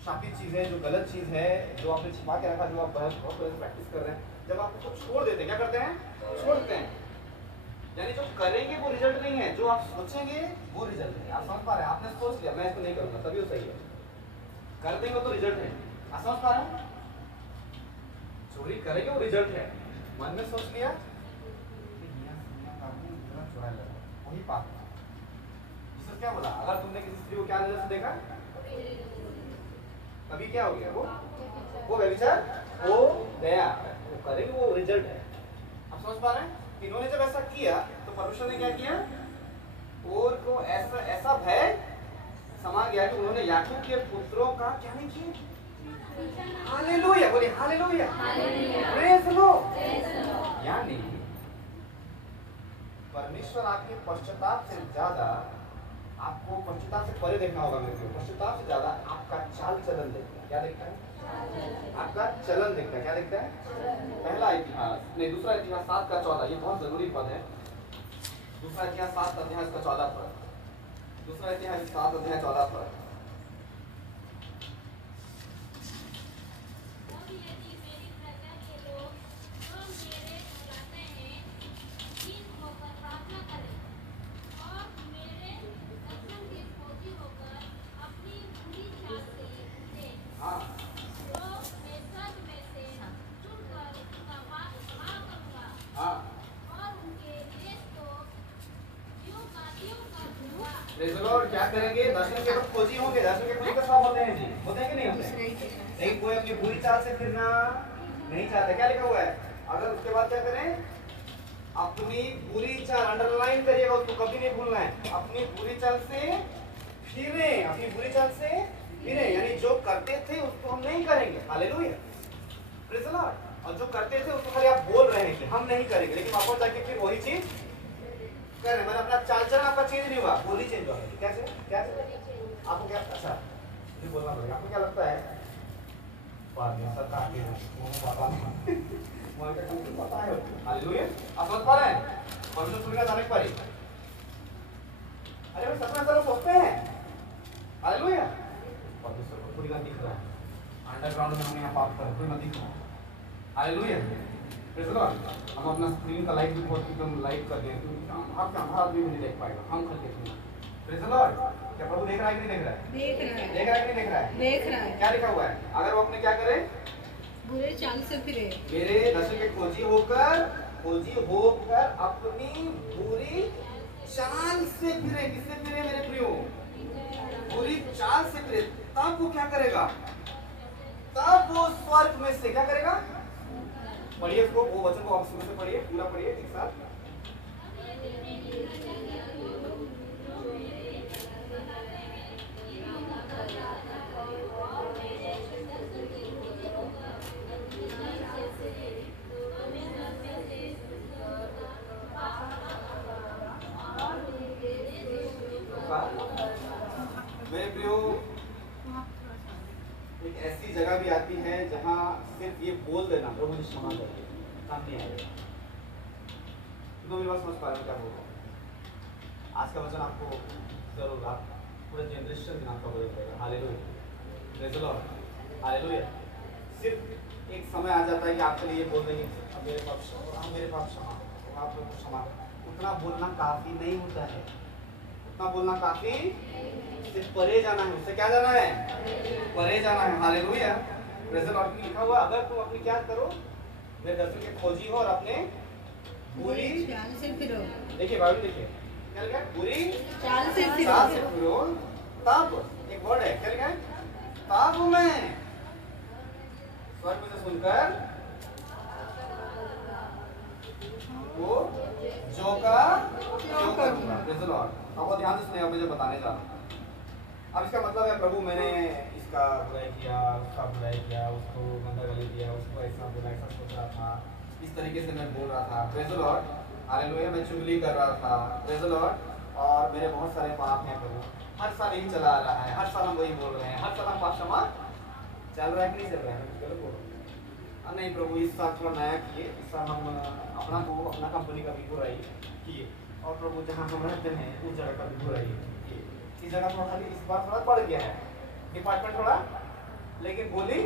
शापित चीज है, जो गलत चीज है, जो आपने छिपा के रखा, जो आप बहुत प्रैक्टिस कर रहे हैं, जब आप उसको छोड़ देते हैं, क्या करते हैं? छोड़ते हैं। यानी जो करेंगे वो रिजल्ट नहीं है, जो आप सोचेंगे वो रिजल्ट है। आप समझ पा रहे हैं? आपने सोच लिया मैं इसको नहीं करूंगा, तभी वो सही है। कर देंगे तो रिजल्ट है। आप समझ पा रहे हैं? चोरी करेंगे वो रिजल्ट है। मन में सोच लिया वही पाप। यीशु क्या बोला? अगर तुमने किसी स्त्री को क्या नजर से देखा, तभी क्या हो गया? वो व्यभिचार हो गया। वो करेंगे वो रिजल्ट है। आप समझ पा रहे हैं? इन्होंने जब ऐसा किया तो परमेश्वर ने क्या किया? और को ऐसा भय समा गया कि उन्होंने याकूब के पुत्रों का क्या नहीं किया? हालेलुया, बोलिए हालेलुया, प्रेज़ द लॉर्ड। यानी परमेश्वर आपके पश्चाताप से ज्यादा, आपको पश्चाताप से परे देखना होगा। मेरे को पश्चाताप से ज्यादा आपका चाल चलन देखता है। क्या देखता है? आपका चलन देखता है। क्या देखता है? पहला इतिहास नहीं, दूसरा इतिहास 7 का 14, ये बहुत जरूरी पद है। दूसरा इतिहास 7 अध्याय का 14 पद। दूसरा इतिहास 7 अध्याय 14 पद। अब यदि मेरी प्रजा के प्रेज़ द लॉर्ड। क्या करेंगे? दर्शन के वक्त खोजी होंगे। दर्शन के खोजी का सब होते हैं जी, होते हैं कि नहीं होते? लेकिन कोई अपनी बुरी चाल से फिरना नहीं चाहता। क्या लिखा हुआ है? अगर उसके बाद क्या करें? अपनी बुरी चाल, अंडरलाइन करिएगा उसको, कभी नहीं भूलना है। अपनी बुरी चाल से फिरें, अपनी बुरी चाल से फिरें, यानी जो करते थे उसको हम नहीं करेंगे। Hallelujah, praise the Lord. और जो करते थे उसको खाली आप बोल रहे हैं कि हम नहीं करेंगे, लेकिन वापस जाके फिर वही चीज कर रहे हैं। मतलब अपना चाल चलन आपका चेंज नहीं हुआ, बोली चेंज हुआ। कैसे? आपको क्या? अच्छा मुझे बोलना पड़ेगा। आपको क्या लगता है? पता है। हालेलुया, आप समझ पा रहे हैं? परमेश्वर सुनेगा जाने के पारी। अरे भाई सच में ऐसा लोग सोचते हैं? हालेलुया, परमेश्वर को थोड़ी ना दिख रहा है। अंडरग्राउंड में हम यहाँ पाप कर कोई ना दिख रहा है। Hallelujah, praise the Lord. हम अपना स्क्रीन का लाइट भी बहुत एकदम लाइट कर दें, आपका हमारा आदमी भी नहीं देख पाएगा, हम खल देखेंगे। Praise the Lord. क्या प्रभु देख रहा है कि नहीं देख रहा है? देख रहा है। देख रहा है कि नहीं देख रहा है? देख रहा है। क्या लिखा हुआ है? अगर वो अपने क्या करे? बुरे चाल से फिरे। मेरे दर्शन के खोजी होकर अपनी बुरी चाल से फिरे। किससे फिरे मेरे प्रियो? बुरी चाल से फिरे। तब वो क्या करेगा? तब वो स्वर्ग में से क्या करेगा? पढ़िए उसको, वो वचन को आप शुरू से पढ़िए, पूरा पढ़िए एक साथ। मेरे प्रियो, एक ऐसी जगह भी आती है जहाँ सिर्फ ये बोल देना प्रभु जी क्षमा करिए, काम नहीं आएगा। तो मेरी बात समझ पा रहे हो क्या बोल रहा हूँ? आज का वचन आपको जरूर, आप पूरे जनरेशन दिन आपका बदल जाएगा। Hallelujah, praise the Lord, hallelujah. सिर्फ एक समय आ जाता है कि आपके लिए बोल देंगे मेरे पाप क्षमा, आप क्षमा। उतना बोलना काफी नहीं होता है, उतना बोलना काफी, सिर्फ परे जाना है। उससे क्या जाना है? परे जाना है। Hallelujah, praise the Lord. लिखा हुआ अगर तुम अपनी क्या करो? मेरे दर्शन के खोजी हो और अपने बुरी चाल से फिरो। देखिए बाइबल देखिए क्या लिखा है? बुरी चाल से फिरो। तब एक वर्ड है, क्या लिखा है? तब मैं स्वर्ग से सुनकर वो जो का जो करूंगा। Praise the Lord. अब ध्यान से सुनिए, अब मुझे बताने जा रहा हूँ। अब इसका मतलब है प्रभु मैंने इसका बुराई किया, उसका बुराई किया, उसको गंदा गाली दिया, उसको ऐसा बोला, ऐसा सोच रहा था, इस तरीके से मैं बोल रहा था। Praise the Lord, hallelujah. मैं चुगली कर रहा था, प्रेज़ द लॉर्ड। और मेरे बहुत सारे पाप हैं प्रभु, हर साल यही चला आ रहा है, हर साल हम वही बोल रहे हैं, हर साल हम पाप क्षमा चल रहा है कि नहीं चल रहा है? चलो बोलो नहीं प्रभु, इस साल थोड़ा नया किए, इस साल हम अपना कंपनी का भी बुराई किए, और प्रभु जहाँ हम रहते हैं उस जगह का भी बुराई किए। इस जगह थोड़ा खाली इस बार थोड़ा बढ़ गया है, डिपार्टमेंट थोड़ा, लेकिन बोली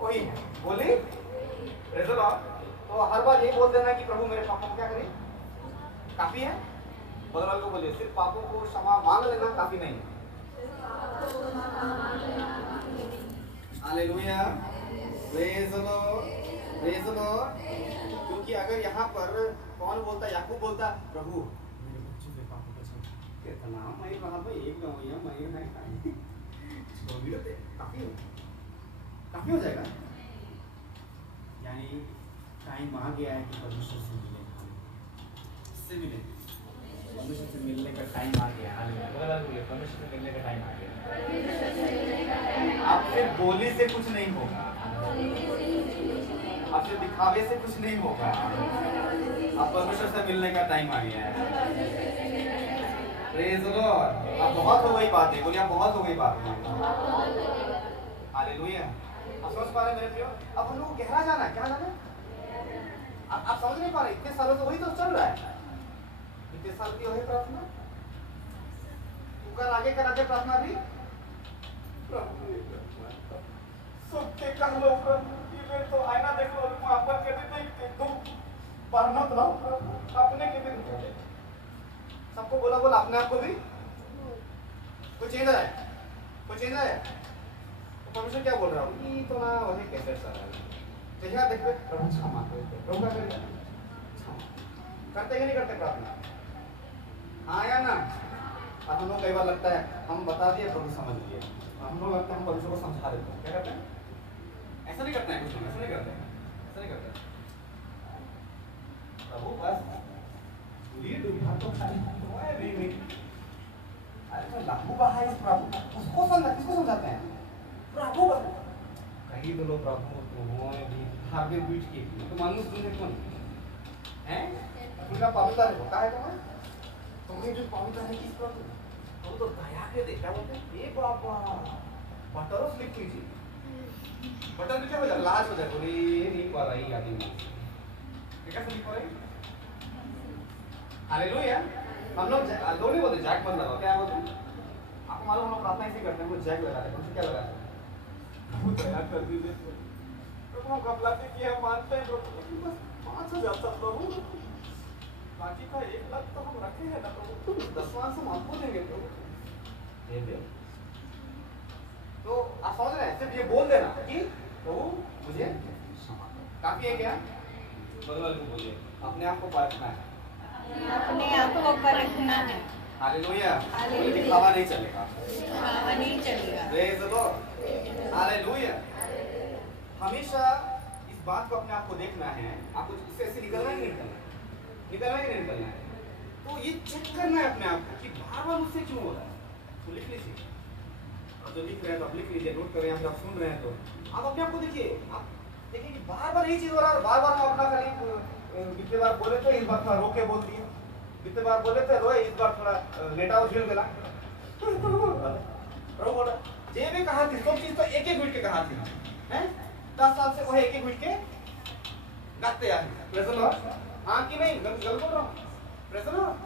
वही है, बोली प्रेज़ द लॉर्ड। तो हर बार ये बोल देना कि प्रभु मेरे पापों को क्या करें? काफी है। बदल वाले को बोलिए सिर्फ पापों को क्षमा मांग लेना काफी नहीं। Hallelujah, praise the Lord, praise the Lord. क्योंकि अगर यहाँ पर कौन बोलता? याकूब बोलता प्रभु मेरे बच्चों के पापों को क्षमा, कितना मैं वहाँ पे एक गवैया मैं नहीं छोड़ दे, काफी हो जाएगा। यानी टाइम आ गया है कि परमेश्वर से मिले, परमेश्वर से मिलने का टाइम आ गया। हालेलुया, परमेश्वर से मिलने का टाइम आ गया। आपसे बोली से कुछ नहीं होगा, आपसे दिखावे से कुछ नहीं होगा, आप परमेश्वर से मिलने का टाइम आ गया है। Praise the Lord. अब बहुत हो गई बातें, बोलिए आप बहुत हो गई बातें। हालेलुया, आप समझ पा रहे मेरे प्रियो? अब हम लोग को गहरा जाना है, क्या जाना है? आप समझ नहीं पा रहे, इतने सालों से वही तो चल रहा है, इतने साल की वही प्रार्थना, कर आगे प्रार्थना भी सबके कह लो प्रभु, तो आईना देख लो, अपन के देख तुम परमत रहो, अपने के भी सबको बोला अपने आप को भी कुछ चेंज है, कुछ चेंज है। तो परमेश्वर क्या बोल रहा हूँ? ये तो ना वही कैसे चल रहा है, जहाँ देखो प्रभु क्षमा करते, प्रभु क्या करेगा? क्षमा करते कि नहीं करते प्रार्थना? हाँ या ना? और हम लोग कई बार लगता है हम बता दिए प्रभु समझ लिए, हम लोग लगता है हम परमेश्वर को समझा देते हैं। क्या करते हैं? ऐसा नहीं करते हैं, कुछ लोग ऐसा नहीं करते हैं, ऐसा नहीं करते हैं। प्रभु बस पूरी दुनिया तो खाली है भी अरे तो लागू बहा इस प्रभु उसको समझा, किसको समझाते हैं? प्रभु कहीं तो लोग प्रभु तो भी हार्वे बीच की तो मानुष दुनिया कौन है? उनका पवित्र है होता है तो तुम्हें जो पवित्र है किस प्रभु वो तो दया के देखा बोलते ये बाबा बटरों स्लिप हुई थी, बटर में क्या हो जाए लाज हो जाए, बोले नहीं पा रही आदमी क्या स्लिप हो रही। हालेलुया। हम लोग लोग नहीं बोलते जैक मत लगाओ, क्या बोलते हैं? आपको मालूम हम लोग प्रार्थना ऐसे करते हैं, वो जैक लगाते हैं, क्या लगाते हैं? वो दया कर दीजिए प्रभु, हम घबराते कि हम मानते हैं प्रभु बस 5,000 प्रभु, बाकी का 1 लाख तो हम रखे हैं ना प्रभु, 10वां हम आपको देंगे प्रभु, दे दे। तो आप समझ रहे हैं? सिर्फ ये बोल देना कि प्रभु मुझे क्षमा करो, काफी है क्या? बदल को बोलिए अपने आप को परखना है, अपने आप को परखना है। हालेलुया। दिखावा नहीं चलेगा, दिखावा नहीं चलेगा। Praise the Lord. हालेलुया। हमेशा इस बात को अपने आप को देखना है, आपको इससे ऐसे निकलना ही नहीं निकलना ही नहीं निकलना है। तो ये चेक करना है अपने आप को कि बार-बार मुझसे क्यों हो रहा है, तो लिख लीजिए। और जो लिख रहे हैं तो आप लिख लीजिए, नोट कर रहे हैं, आप सुन रहे हैं तो आप अपने आप को देखिए, आप देखिए कि बार-बार यही चीज हो रहा है, बार-बार हम अपना खाली कितने बार बोले थे, इस बार थोड़ा रोके बोल दिए, कितने बार बोले थे रोए, इस बार थोड़ा लेटा हो झील गया। प्रभु बोला जे भी कहा थी सब चीज तो एक-एक मिनट के कहा थी, हैं 10 साल से वो एक-एक मिनट के गाते आ रहे। Praise the Lord. हां कि नहीं? गलत बोल रहा हूं? Praise the Lord.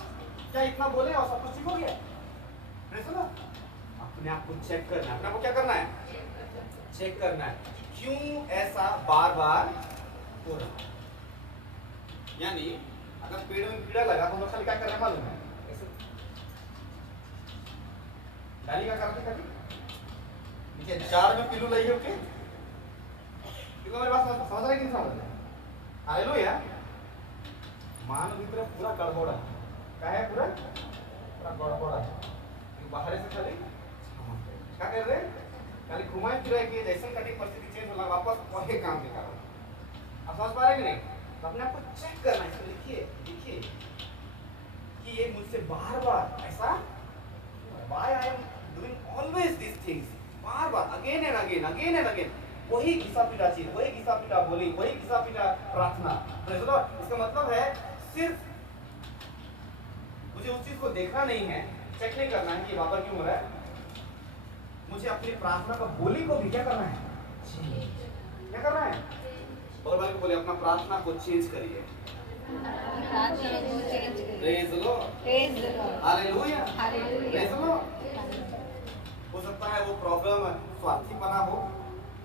क्या इतना बोले और सब कुछ ठीक हो गया? Praise the Lord. अपने आप को चेक करना है, अपने आप को क्या करना है? चेक करना है क्यों ऐसा बार-बार हो रहा है। यानी अगर पेड़ में कीड़ा लगा तो हम लोग खाली क्या करना मालूम है? ऐसे डाली का करते खाली नीचे जार में पिल्लू लगी होके, क्योंकि मेरे पास समझ रहे कि नहीं समझ रहे? हालेलुया। मान भीतर पूरा गड़बड़ा है, क्या है? पूरा गड़बड़ा है, बाहर से खाली क्या कर रहे हैं? खाली घुमाए फिराए कि जैसे कटिंग परिस्थिति चेंज होला वापस वही काम दिखा रहा है। आप समझ पा रहे हैं कि नहीं? तो अपने आप को चेक करना है, लिखिए लिखिए कि ये मुझसे बार-बार ऐसा why I am doing always these things, बार-बार again and again वही घिसा पीटा चीज, वही घिसा पीटा बोली, वही घिसा पीटा प्रार्थना। इसका मतलब है सिर्फ मुझे उस चीज को देखना नहीं है, चेक नहीं करना है कि बार-बार क्यों हो रहा है, मुझे अपनी प्रार्थना का बोली को भी क्या करना है? क्या करना है? और भाई को बोले अपना प्रार्थना को चेंज करिए। Praise the Lord, praise the Lord, hallelujah, hallelujah, praise the Lord. हो सकता है वो प्रॉब्लम स्वार्थीपना हो,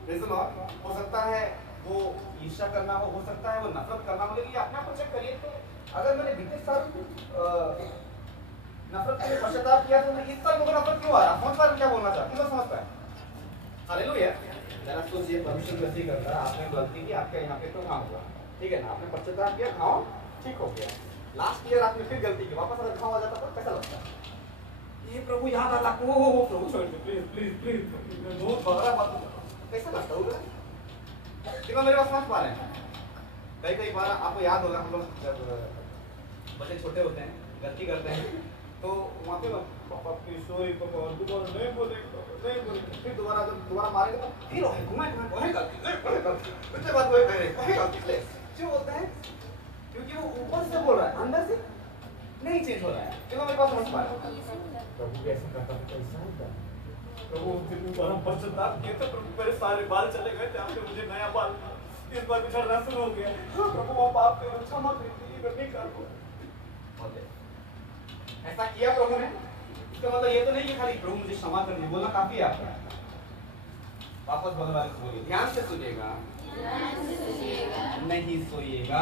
प्रेज़ द लॉर्ड, हो सकता है वो ईर्ष्या करना हो सकता है वो नफरत करना हो, लेकिन अपने आप को चेक करिए। तो अगर मैंने बीते साल नफरत के लिए पश्चाताप किया तो मैं इस साल मुझे नफरत क्यों आ रहा? समझ पा रहे क्या बोलना चाहते हैं? समझ पाए? हालेलुया। जरा सोचिए, परमेश्वर गलती कर रहा है, आपने गलती की, आपके यहाँ पे तो काम हुआ, ठीक है ना? आपने पश्चाताप किया, घाव ठीक हो गया। लास्ट ईयर आपने फिर गलती की, वापस अगर घाव आ जाता तो कैसा लगता है? ये प्रभु याद आ रहा, ओ प्रभु छोड़ दे प्लीज प्लीज प्लीज, बहुत बड़ा बात कैसा लगता होगा? देखो मेरे पास समझ पा रहे हैं। कई बार आपको याद होगा, हम लोग जब बच्चे छोटे होते हैं गलती करते हैं तो वहाँ पे पापा प्लीज सॉरी पापा, दोबारा नहीं बोले, फिर दोबारा मारेंगे तो फिर वही गलती फिर बात वही कह रहे वही गलती क्यों होता है? क्योंकि वो ऊपर से बोल रहा है, अंदर से नहीं चेंज हो रहा है। क्यों मेरे पास समझ पा रहे हैं? प्रभु कैसे करता था, कैसा होता प्रभु दोबारा पश्चाताप किए तो प्रभु मेरे सारे बाल चले गए थे, आपने मुझे नया बाल इस बार भी झड़ना शुरू हो गया। प्रभु वो पाप के क्षमा कीजिए, नहीं कर दो। ऐसा किया प्रभु ने, इसका मतलब ये तो नहीं कि खाली प्रभु मुझे क्षमा कर दे बोलना काफी है आपका। वापस बोलने वाले को बोलिए, ध्यान से सुनिएगा, नहीं सोइएगा।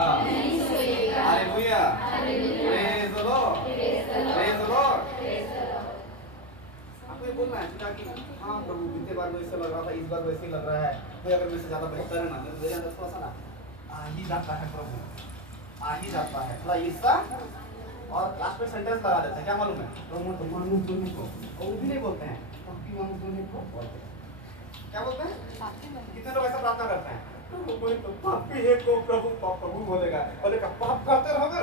Hallelujah, praise the Lord, praise the Lord. आपको ये बोलना है कि हाँ प्रभु बीते बार वैसे लग रहा था, इस बार वैसे लग रहा है, कोई अगर मुझसे ज्यादा बेहतर है ना, मेरे अंदर थोड़ा सा ना आ ही जाता है प्रभु, आ ही जाता है थोड़ा ईर्ष्या और लास्ट में सेंटेंस लगा देते हैं, क्या मालूम है? प्रभु तुम्हारे तुमने को, और वो भी नहीं बोलते हैं पापी मामू तुमने को बोलते हैं। क्या बोलते हैं? कितने लोग ऐसा प्रार्थना करते हैं? प्रभु कोई तो पापी है को प्रभु बोलेगा, बोलेगा पाप करते रहोगे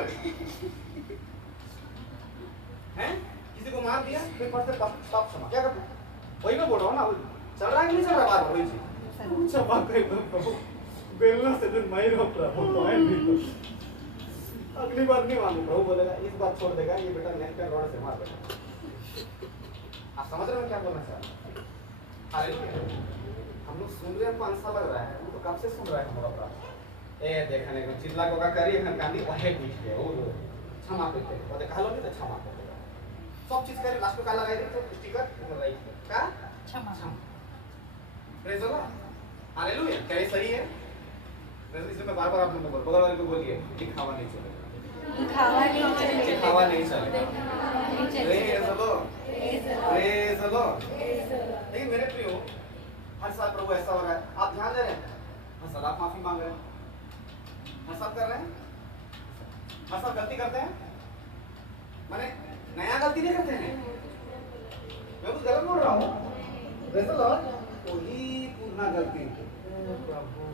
हैं? किसी को मार दिया फिर पढ़ते पाप क्षमा, क्या करते? वही मैं बोल रहा हूँ ना, चल रहा है कि नहीं चल रहा बार वही चीज। क्षमा कर दो प्रभु, बेलना से दिन मैं रहो प्रभु, तो है भी अगली बार नहीं मांगो। प्रभु बोलेगा इस बार छोड़ देगा, ये बेटा नेक पे रोड से मार देगा। आप समझ रहे हो क्या बोलना चाह रहे हैं? हालेलुया। हम लोग सुन रहे हैं, हमको आंसर लग रहा है, वो तो कब से सुन रहा है हमारा प्रार्थना। ए देखने को चिल्ला को का करिए ना कांदी वहे पूछ के वो क्षमा करते हैं, बोले कहा लोगे तो क्षमा कर देगा। सब चीज करे लास्ट में का लगाई दे तो स्टिकर ऊपर राइट का क्षमा। Praise the Lord, hallelujah. क्या ये सही है? इसमें बार बार आप लोगों को बगल वाले को बोलिए दिखावा नहीं चलेगा, दिखावा नहीं चलेगा, दिखावा नहीं चलेगा। Praise the Lord, praise the Lord. लेकिन मेरे प्रियो, हर साल प्रभु ऐसा हो रहा है, आप ध्यान दे रहे हैं, हर साल आप माफी मांग रहे हैं, हर साल कर रहे हैं, हर साल गलती करते हैं, माने नया गलती नहीं करते हैं। मैं कुछ गलत बोल रहा हूँ? प्रेज द लॉर्ड, वही पूर्ण गलती प्रभु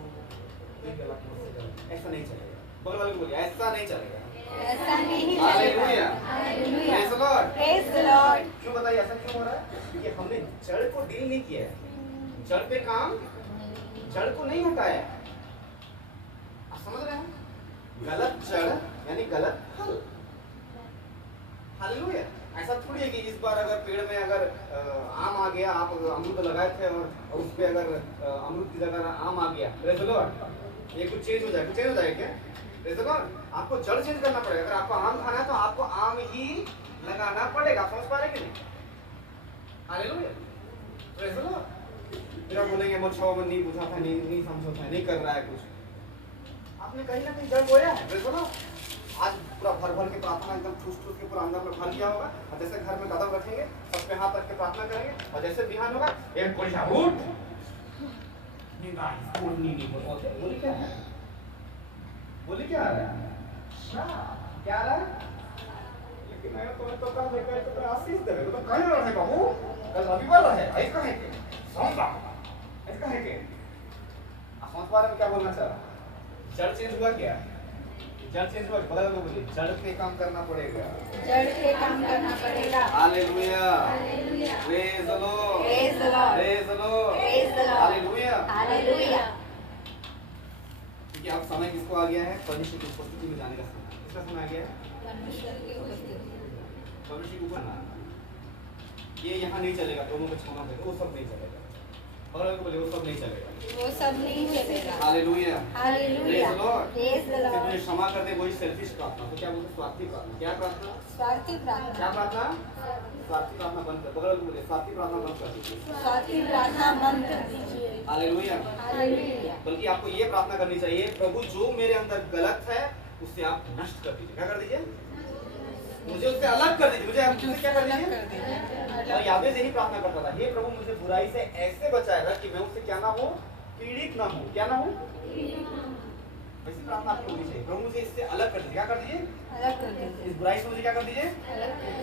ऐसा नहीं चलेगा। बगल वाले को बोलिए ऐसा नहीं चलेगा, ऐसा नहीं। Hallelujah, praise the Lord, praise the Lord. क्यों बताइए ऐसा क्यों हो रहा है? क्योंकि हमने जड़ को डील नहीं किया है, जड़ पे काम, जड़ को नहीं हटाया। आप समझ रहे हैं? गलत जड़ यानी गलत फल। हालेलुया। ऐसा थोड़ी है कि इस बार अगर पेड़ में अगर आम आ गया, आप अमरूद लगाए थे और उस पे अगर अमरूद की जगह आम आ गया, प्रेज द लॉर्ड, ये कुछ चेंज हो जाएगा, कुछ चेंज हो जाएगा क्या? Praise the Lord. आपको जड़ चेंज करना पड़ेगा। अगर आपको आम खाना है तो आपको आम ही लगाना पड़ेगा। आप समझ पा रहे कि नहीं? Hallelujah, praise the Lord. फिर आप बोलेंगे मुझे नहीं बुझा था, नहीं समझा था, नहीं कर रहा है कुछ। आपने कहीं ना कहीं जड़ बोया है। Praise the Lord. आज पूरा भर भर के प्रार्थना एकदम ठूस ठूस के पूरा अंदर में भर गया होगा, और जैसे घर में कदम रखेंगे सब पे हाथ रख के प्रार्थना करेंगे, और जैसे बिहान होगा एक कोई उठ नहीं बोली क्या है? बोली क्या आ रहा है? क्या आ रहा है? लेकिन मैं तुम्हें तो कल देखा तो आशीष देवे तो कहीं रहे बाबू, कल रविवार रहे, ऐसा है के सोमवार ऐसा है के। आप समझ पा रहे हो क्या बोलना चाह रहा? जड़ चेंज हुआ क्या? जड़ चेंज हुआ, बगल में बोलिए जड़ पे काम करना पड़ेगा, जड़ पे काम करना पड़ेगा। Hallelujah, praise the Lord, praise the Lord, praise the Lord, praise the Lord, hallelujah, hallelujah. क्योंकि अब समय किसको आ गया है? परमेश्वर की उपस्थिति में जाने का समय। किसका समय आ गया है? परमेश्वर की उपस्थिति, परमेश्वर की उपस्थिति। ये यहाँ नहीं चलेगा, दोनों को क्षमा देगा, वो सब नहीं चलेगा। और बोले वो सब नहीं चलेगा, वो सब नहीं चलेगा। Hallelujah, hallelujah, praise the Lord, praise the Lord. मुझे क्षमा कर दे वही सेल्फिश प्रार्थना, तो क्या बोलते? स्वार्थी प्रार्थना। क्या प्रार्थना? स्वार्थी प्रार्थना। क्या प्रार्थना? स्वार्थी प्रार्थना बंद कर। बगल बोले स्वार्थी प्रार्थना बंद कर दीजिए, स्वार्थी प्रार्थना बंद कर दीजिए। Hallelujah, hallelujah. बल्कि आपको ये प्रार्थना करनी चाहिए, प्रभु जो मेरे अंदर गलत है उसे आप नष्ट कर दीजिए। क्या कर दीजिए? मुझे उससे अलग कर दीजिए। मुझे आपसे क्या कर दीजिए? और यावेस यही प्रार्थना करता था, हे प्रभु मुझे बुराई से ऐसे बचाएगा कि मैं उससे क्या ना हो, पीड़ित ना हो। क्या ना हो? वैसी प्रार्थना आपको होनी चाहिए, प्रभु मुझे इससे अलग कर दीजिए। क्या कर दीजिए? अलग कर दीजिए। इस बुराई से मुझे क्या कर दीजिए?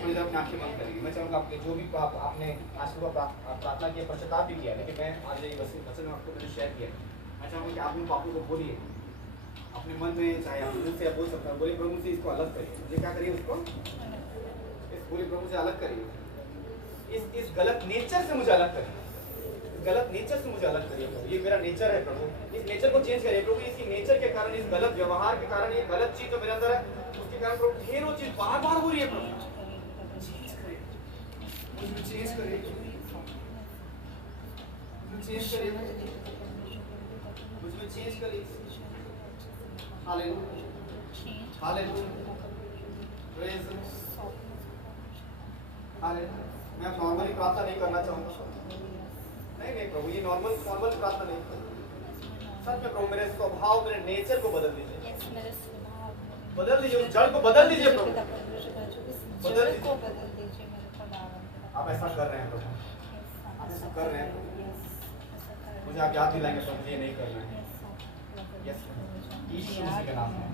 थोड़ी देर अपनी आंखें बंद करिए। मैं चाहूँगा आपके जो भी आपने आज सुबह प्रार्थना किया, पश्चाताप भी किया, लेकिन मैं आज ये वचन आपको मैंने शेयर किया। मैं चाहूँगा कि आप लोग पापू को बोलिए अपने मन में, चाहे आप मुझसे बोल सकते हैं, बोलिए प्रभु से इसको अलग करिए। मुझे क्या करिए? उसको इस पूरे प्रभु से अलग करिए। इस गलत नेचर से मुझे अलग करिए, गलत नेचर से मुझे अलग करिए प्रभु। ये मेरा नेचर है प्रभु, इस नेचर को चेंज करिए प्रभु। इसी नेचर के कारण, इस गलत व्यवहार के कारण, ये गलत चीज जो मेरे अंदर है उसके कारण प्रभु ढेरों चीज बार बार हो रही है प्रभु। चेंज करिए मुझे, चेंज करिए, चेंज करिए, मुझे चेंज करिए। Hallelujah, hallelujah, praise the Lord, hallelujah. मैं अब नॉर्मली प्रार्थना नहीं करना चाहूँगा। नहीं प्रभु, ये नॉर्मल प्रार्थना नहीं करना। सच में प्रभु मेरे स्वभाव, मेरे नेचर को बदल दीजिए, बदल दीजिए, उस जड़ को बदल दीजिए प्रभु, बदल दीजिए। आप ऐसा कर रहे हैं प्रभु, आप ऐसा कर रहे हैं प्रभु। मुझे आप याद दिलाएंगे प्रभु, मुझे ये नहीं करना है। यस, यीशु मसीह के नाम में,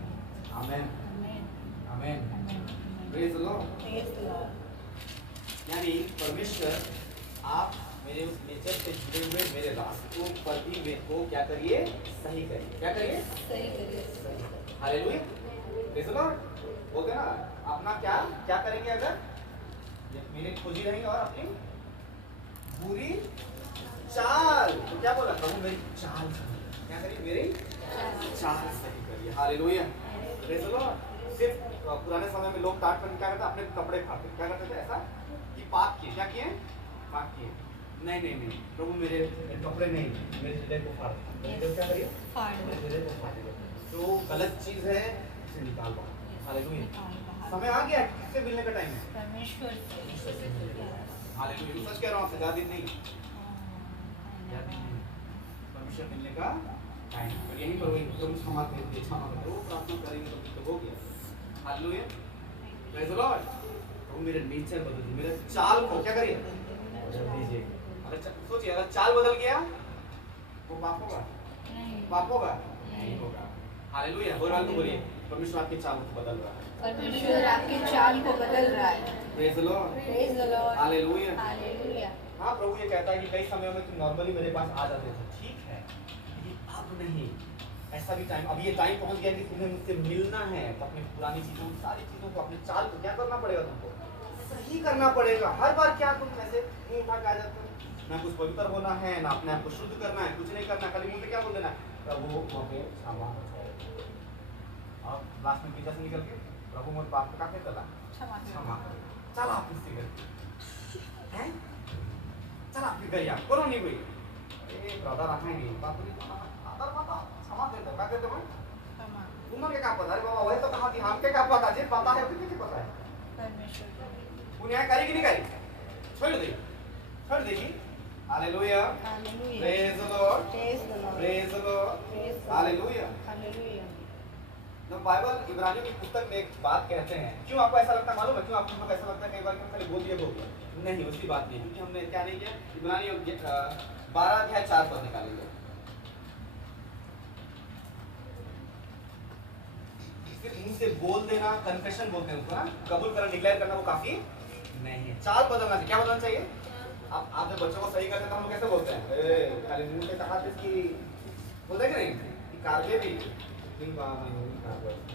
amen, amen. Praise the lord. यानी परमेश्वर, आप मेरे उस नेचर से जुड़े हुए मेरे रास्तों प्रति में को क्या करिए, सही करिए। क्या करिए? सही करिए। Hallelujah, praise the Lord. बोलते ना अपना क्या क्या करेंगे अगर ये मेरे खोजी रहेंगे और अपनी बुरी चाल, तो क्या बोला प्रभु मेरी चाल सही, क्या करिए मेरी चाल सही करिए। Hallelujah, praise the Lord. सिर्फ पुराने समय में लोग टाट पर क्या करते, अपने कपड़े फाड़ते, क्या करते थे ऐसा कि पाप किए, क्या किए, पाप किए। नहीं नहीं नहीं, प्रभु मेरे कपड़े नहीं, मेरे हृदय को फाड़ दो। क्या करिए, मेरे हृदय को फाड़ दो। जो गलत चीज है उसे निकाल दो। हालेलुया, समय आ गया किससे मिलने का टाइम है, परमेश्वर हालेलुया। सच कह रहा हूँ, सजा दिन नहीं, परमेश्वर मिलने का टाइम। और यही पर वही तुम क्षमा दे, क्षमा करो, प्रार्थना करेंगे तो हो गया। Hallelujah, praise the Lord. तो मेरे नेचर बदल दीजिए, मेरे चाल को क्या करिए, बदल दीजिए। अगर सोचिए अगर चाल बदल गया वो पाप होगा, पाप होगा नहीं होगा। हालेलुया, और वाले को बोलिए परमेश्वर आपकी चाल को बदल रहा है, परमेश्वर आपकी चाल को बदल रहा है। Praise the Lord, praise the Lord, hallelujah, hallelujah. हाँ, प्रभु ये कहता है कि कई समयों में तुम नॉर्मली मेरे पास आ जाते थे, ठीक है, लेकिन अब नहीं। ऐसा भी टाइम, अब ये टाइम पहुंच गया कि तुम्हें मुझसे मिलना है, तो अपनी पुरानी चीजों, सारी चीजों को, अपने चाल को क्या करना पड़ेगा, तुमको सही करना पड़ेगा। हर बार क्या तुम ऐसे मुंह उठा के आ जाते हो, ना कुछ पवित्र होना है, ना अपने आप को शुद्ध करना है, कुछ नहीं करना, खाली मुंह पे क्या बोल देना, प्रभु मुझे क्षमा करो। और लास्ट में पीछे से निकल के प्रभु मुझे पाप का क्या चला, क्षमा करो, चला अपनी सिगरेट हैं, चला अपनी गरिया करो नहीं भाई, ए ब्रदर आखा नहीं बाप रे, आदर माता क्षमा कर दो, क्या कहते हो तुम्हें क्या पता, अरे बाबा वही तो कहा कि हमके क्या पता, जे पता है उसे क्या पता है, वो न्याय करेगी नहीं करेगी, छोड़ दे, छोड़ देगी। Hallelujah, praise the Lord, praise the Lord, hallelujah, hallelujah. जब बाइबल इब्रानियों की पुस्तक में एक बात कहते हैं, क्यों आपको ऐसा लगता है मालूम है, क्यों आपको ऐसा लगता है कई बार कि खाली बोल दिया हो गया, नहीं उसकी बात नहीं, क्योंकि हमने क्या नहीं किया, इब्रानियों 12 अध्याय 4 पद निकालेंगे। सिर्फ मुंह से बोल देना, कन्फेशन बोलते हैं उसको ना, कबूल करना, डिक्लेयर करना वो काफी नहीं है, चाल बदलना चाहिए। क्या बदलना चाहिए? आप जब बच्चों को सही करते हैं तो हम कैसे बोलते हैं, ए खाली मुंह से कहा इसकी बोलते हैं कि नहीं, कि कारगे भी नहीं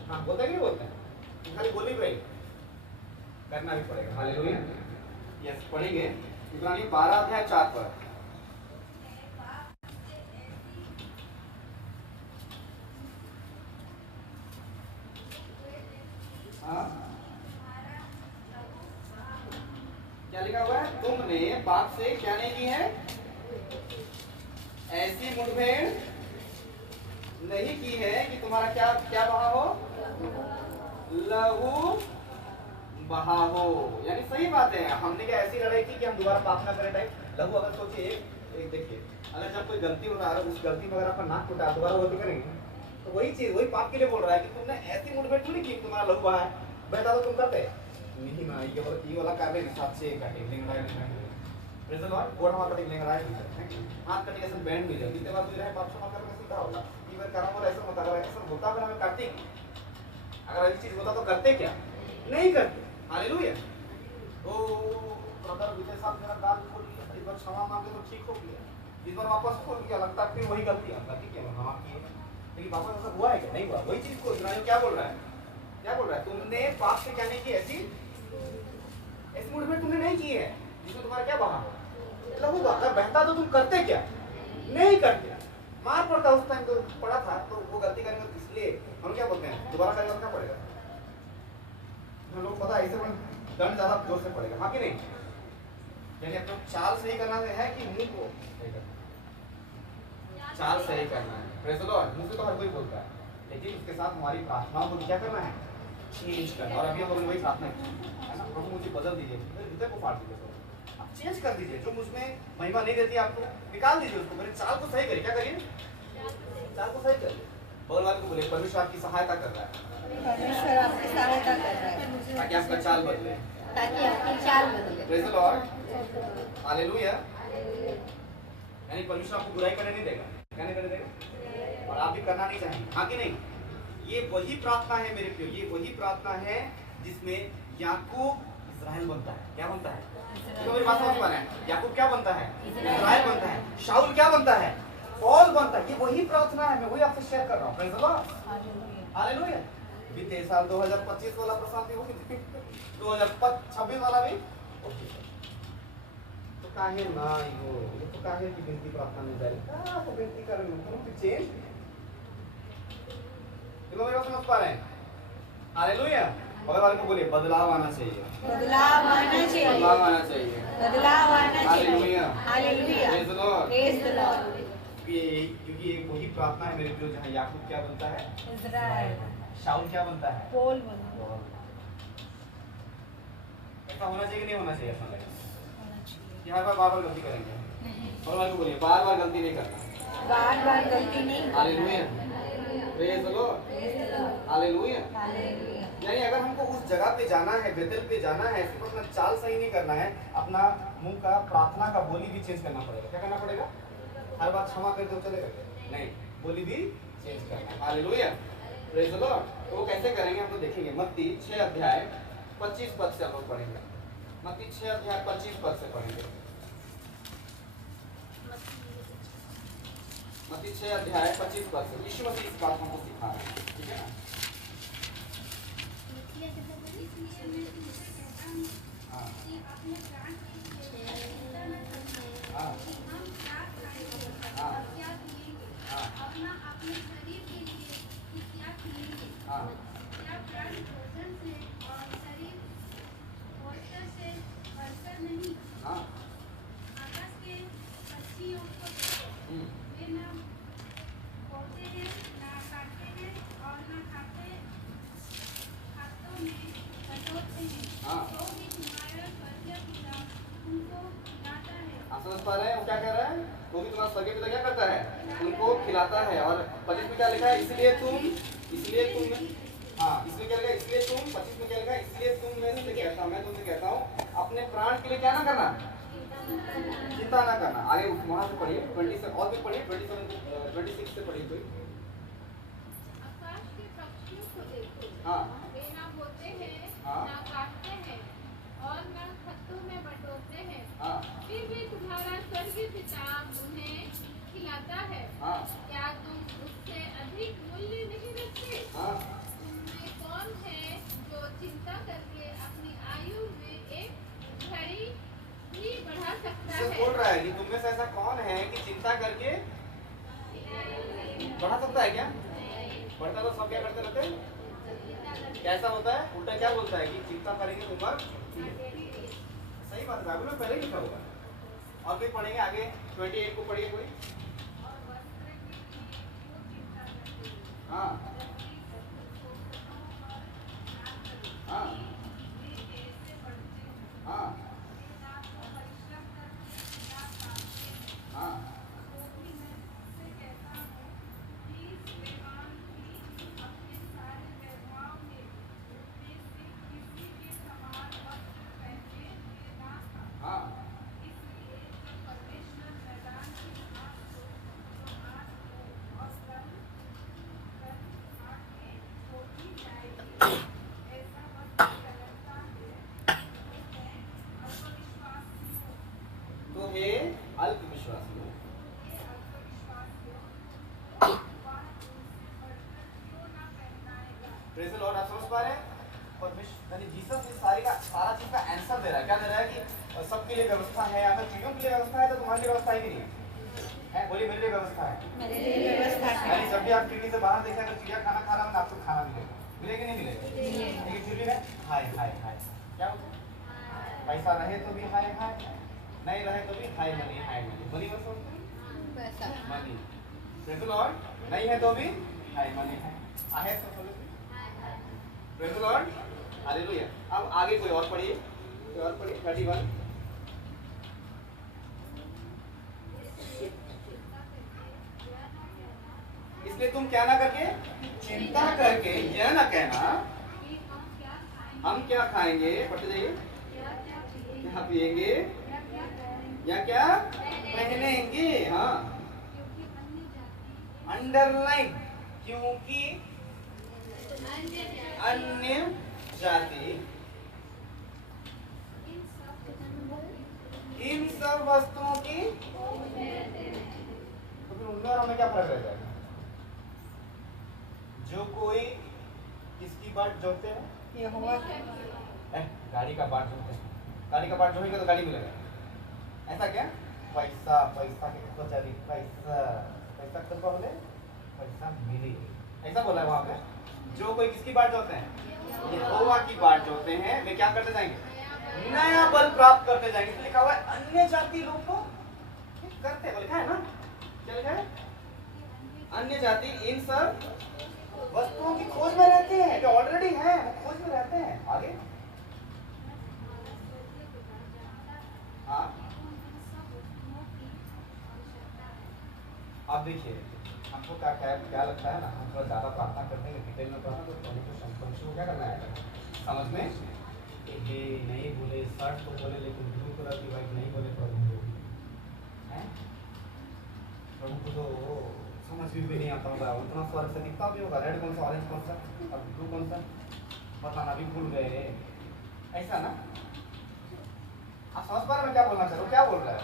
हाँ बोलते हैं कि नहीं बोलते हैं, खाली बोली भाई करना भी पड़ेगा। हालेलुया, यस, पढ़ेंगे इब्रानियों 12 अध्याय 4 पर। क्या लिखा हुआ है, तुमने बाप से क्या नहीं की है, ऐसी मुठभेड़ नहीं की है कि तुम्हारा क्या क्या बहा हो, लहू बहा हो। यानी सही बात है, हमने क्या ऐसी लड़ाई की कि हम दोबारा पाप ना करें टाइप। लहू अगर सोचिए, एक देखिए, अगर जब कोई गलती हो रहा है, उस गलती में अगर आपका नाक टूटा, दोबारा गलती करेंगे, तो वही चीज वही पाप के लिए बोल रहा है कि तुमने ऐसी मुठभेड़ क्यों नहीं की, तुम्हारा लहू बहा है, बहता तो तुम करते नहीं ना, ये वाला कार्य हिसाब से काटे लिंग प्रेज द लॉर्ड, गोड़ हाथ कटिंग लेंगे राइट हाथ कटिंग ऐसे बैंड मिल जाए, कितने बार तुझे रहे पाप क्षमा करने सीधा होगा, ये बार करा बोला ऐसा मत, अगर ऐसा होता फिर हमें करते, अगर ऐसी चीज होता तो करते क्या, नहीं करते। हालेलुया, ओ ब्रदर विजय साहब मेरा गाल खोल दिया, इस बार क्षमा मांगे तो ठीक हो गया, इस बार वापस खोल दिया, लगता है फिर वही गलती क्या हाँ की है, लेकिन वापस ऐसा हुआ है क्या, नहीं हुआ। वही चीज को इब्रानियों क्या बोल रहा है, क्या बोल रहा है, तुमने पाप से क्या नहीं की, ऐसी मुठभेड़ तुमने नहीं की है जिसमें तुम्हारा क्या बहा लहू बहा, अगर बहता तो तुम करते क्या, नहीं करते, मार पड़ता उस टाइम तो पड़ा था, तो वो गलती करेंगे तो इसलिए हम क्या बोलते हैं, दोबारा करेंगे तो क्या पड़ेगा, हम लोग पता है इसे दंड ज्यादा जोर से पड़ेगा, हाँ कि नहीं। यानी अपना चाल सही करना है कि मुंह को सही करना, चाल सही करना है। प्रेज़ द लॉर्ड, मुंह से तो हर कोई बोलता है, लेकिन उसके साथ हमारी प्रार्थनाओं को क्या करना है, चेंज करना। और अभी हम लोगों ने वही प्रार्थना की है ना, प्रभु मुझे बदल दीजिए, मेरे हृदय को फाड़ दीजिए, आप चेंज कर दीजिए, जो मुझमें महिमा नहीं देती आपको निकाल दीजिए, उसको मेरे चाल को सही करिए। क्या करिए, चाल को सही करिए। बगल वाले को बोले परमेश्वर आपकी सहायता कर रहा है, परमेश्वर आपकी सहायता कर रहा है ताकि आपका चाल बदले, ताकि आपकी चाल बदले। Praise the Lord, hallelujah. यानी परमेश्वर आपको बुराई करने नहीं देगा, क्या नहीं करने देगा, और आप भी करना नहीं चाहेंगे, हाँ कि नहीं। ये वही प्रार्थना है मेरे प्रियो, ये वही प्रार्थना है जिसमें याकूब इस्राएल बनता है। क्या बनता है? तो मेरी बात समझ पा रहे हैं? याकूब क्या बनता है? इस्राएल बनता है। शाऊल क्या बनता है? पौल बनता है। ये वही प्रार्थना है, मैं वही आपसे शेयर कर रहा हूँ। Praise the Lord, hallelujah. बीते साल 2025 वाला प्रशांति हो गई, 2026 वाला भी तो काहे ना हो, ये तो काहे की विनती प्रार्थना में जाए का तो विनती करें तुम चेंज। तो मेरे बात समझ पा रहे हैं? हालेलुया। और वाले को बोलिए बदलाव आना चाहिए, बदलाव आना चाहिए, बदलाव आना चाहिए, बदलाव आना चाहिए। Hallelujah, hallelujah, praise the Lord, praise the Lord. क्योंकि एक वही प्रार्थना है मेरे प्रियो, जहाँ याकूब क्या बनता है? इस्राएल। शाऊल क्या बनता है? पौल बनता है। ऐसा होना चाहिए कि नहीं होना चाहिए? ऐसा लगे होना चाहिए। यहाँ पर बार-बार गलती करेंगे और वाले को बोलिए बार-बार गलती नहीं करना, बार-बार गलती नहीं। Hallelujah, praise the Lord, praise the Lord, hallelujah. Hallelujah. यानी अगर हमको उस जगह पे जाना है, बेतेल पे जाना है, सिर्फ अपना चाल सही नहीं करना है, अपना मुंह का प्रार्थना का बोली भी चेंज करना पड़ेगा। क्या करना पड़ेगा? हर बात क्षमा कर दो चलेगा? नहीं, बोली भी चेंज करना है। Hallelujah, praise the Lord. तो वो कैसे करेंगे हम तो देखेंगे। मत्ती 6 अध्याय 25 पद से हम लोग पढ़ेंगे। मत्ती 6 अध्याय 25 पद से पढ़ेंगे। मत्ती 6 अध्याय 25 पद से यीशु मसीह इस बात हमको सिखा रहे हैं, ठीक है ना? समझ पा रहे हैं? वो क्या कह रहा है? वो भी तुम्हारा स्वर्गीय पिता क्या करता है? उनको खिलाता है। और 25 में क्या लिखा है? इसलिए तुम हाँ, इसमें क्या लिखा है? इसलिए तुम 25 में क्या लिखा है? इसलिए तुम मैं तुमसे कहता हूँ अपने प्राण के लिए क्या ना करना, चिंता ना करना। आगे वहां से पढ़िए 20 से और भी पढ़िए, 26 से पढ़िए कोई। आकाश के पक्षियों को देखो, हाँ, वे ना बोते हैं, हाँ, ना काटते हैं और ना खत्तों में बटोरते हैं, हाँ, फिर भी तुम्हारा स्वर्गीय पिता उन्हें खिलाता है। हाँ, क्या तुम उससे अधिक मूल्य नहीं रखते? हाँ। तुममें कौन है जो चिंता करके अपनी आयु में एक घड़ी भी बढ़ा सकता इससे है? बोल रहा है कि तुम में से ऐसा कौन है कि चिंता करके बढ़ा सकता है क्या? बढ़ता तो सब क्या करते रहते हैं? कैसा होता है? उल्टा क्या बोलता है कि चिंता करेंगे तो उम्र, सही बात है, बाइबल में पहले ही लिखा होगा। और फिर पढ़ेंगे आगे 28 को पढ़िए कोई। हाँ, हाँ, हाँ, हाँ, हाँ। तो हे अल्पविश्वासियों, प्रेज़ द लॉर्ड। आप समझ पा रहे हैं? परमेश्वर यानी जीसस इस सारा चीज का आंसर दे रहा है। क्या दे रहा है कि सबके लिए व्यवस्था है, अगर चीजों के लिए व्यवस्था है तो तुम्हारे लिए व्यवस्था है कि नहीं है? बोलिए मेरे लिए व्यवस्था है। मेरे लिए व्यवस्था है। यानी जब भी आप टीवी से बाहर देखें अगर चिड़िया खाना खा रहा है तो आपको खाना मिलेगा, मिलेगा कि नहीं मिलेगा? लेकिन फिर भी है हाय हाय हाय, क्या होता है? पैसा रहे तो भी हाय हाय, नहीं रहे तो भी हाय मनी, हाय मनी, मनी पैसा। मनी। Praise the Lord. नहीं है तो भी हाय मनी है, आहे तो बोलो प्रेज़ द लॉर्ड, हालेलुया। अब आगे कोई और पढ़िए, 31। इसलिए तुम क्या ना करके, चिंता करके यह ना कहना हम क्या खाएंगे, पढ़ते जाइए, क्या पिएंगे या क्या पहनेंगे। हाँ, अंडरलाइन, क्योंकि अन्य जाति इन सब वस्तुओं की, तो फिर उनमें और हमें क्या फर्क रह जाएगा? जो कोई किसकी बाट जोते हैं? यहोवा गाड़ी का बाट जोते हैं। गाड़ी का बाट जोएंगे तो गाड़ी मिलेगा, ऐसा क्या? पैसा, पैसा के कचौरी, पैसा, पैसा कब बोले? पैसा मिले, ऐसा बोला है वहाँ पे। जो कोई किसकी बाट जोते हैं? यहोवा की बाट जोते हैं, वे क्या करते जाएंगे? नया बल प्राप्त करते जाएंगे। तो लिखा हुआ है अन्य जाति लोग को करते हैं, लिखा है ना? क्या लिखा है? अन्य जाति इन सब वस्तुओं की खोज में रहते हैं, जो ऑलरेडी है वो खोज में रहते हैं। आगे हाँ, अब देखिए हमको क्या लगता है ना, हम थोड़ा ज़्यादा प्रार्थना करते हैं, डिटेल में प्रार्थना तो हमको संपन्न को क्या करना है समझ में। ये नहीं बोले, शर्ट तो बोले लेकिन ब्लू कलर की वाइट नहीं बोले प्रभु को, हैं? प्रभु को तो समझ भी नहीं आता होगा, उतना स्वर्ग से दिखता भी होगा, रेड कौन सा, ऑरेंज कौन सा और ब्लू कौन सा, बताना भी भूल गए, ऐसा ना। आप समझ पा रहे मैं क्या बोलना चाह रहा हूँ, क्या बोल रहा है?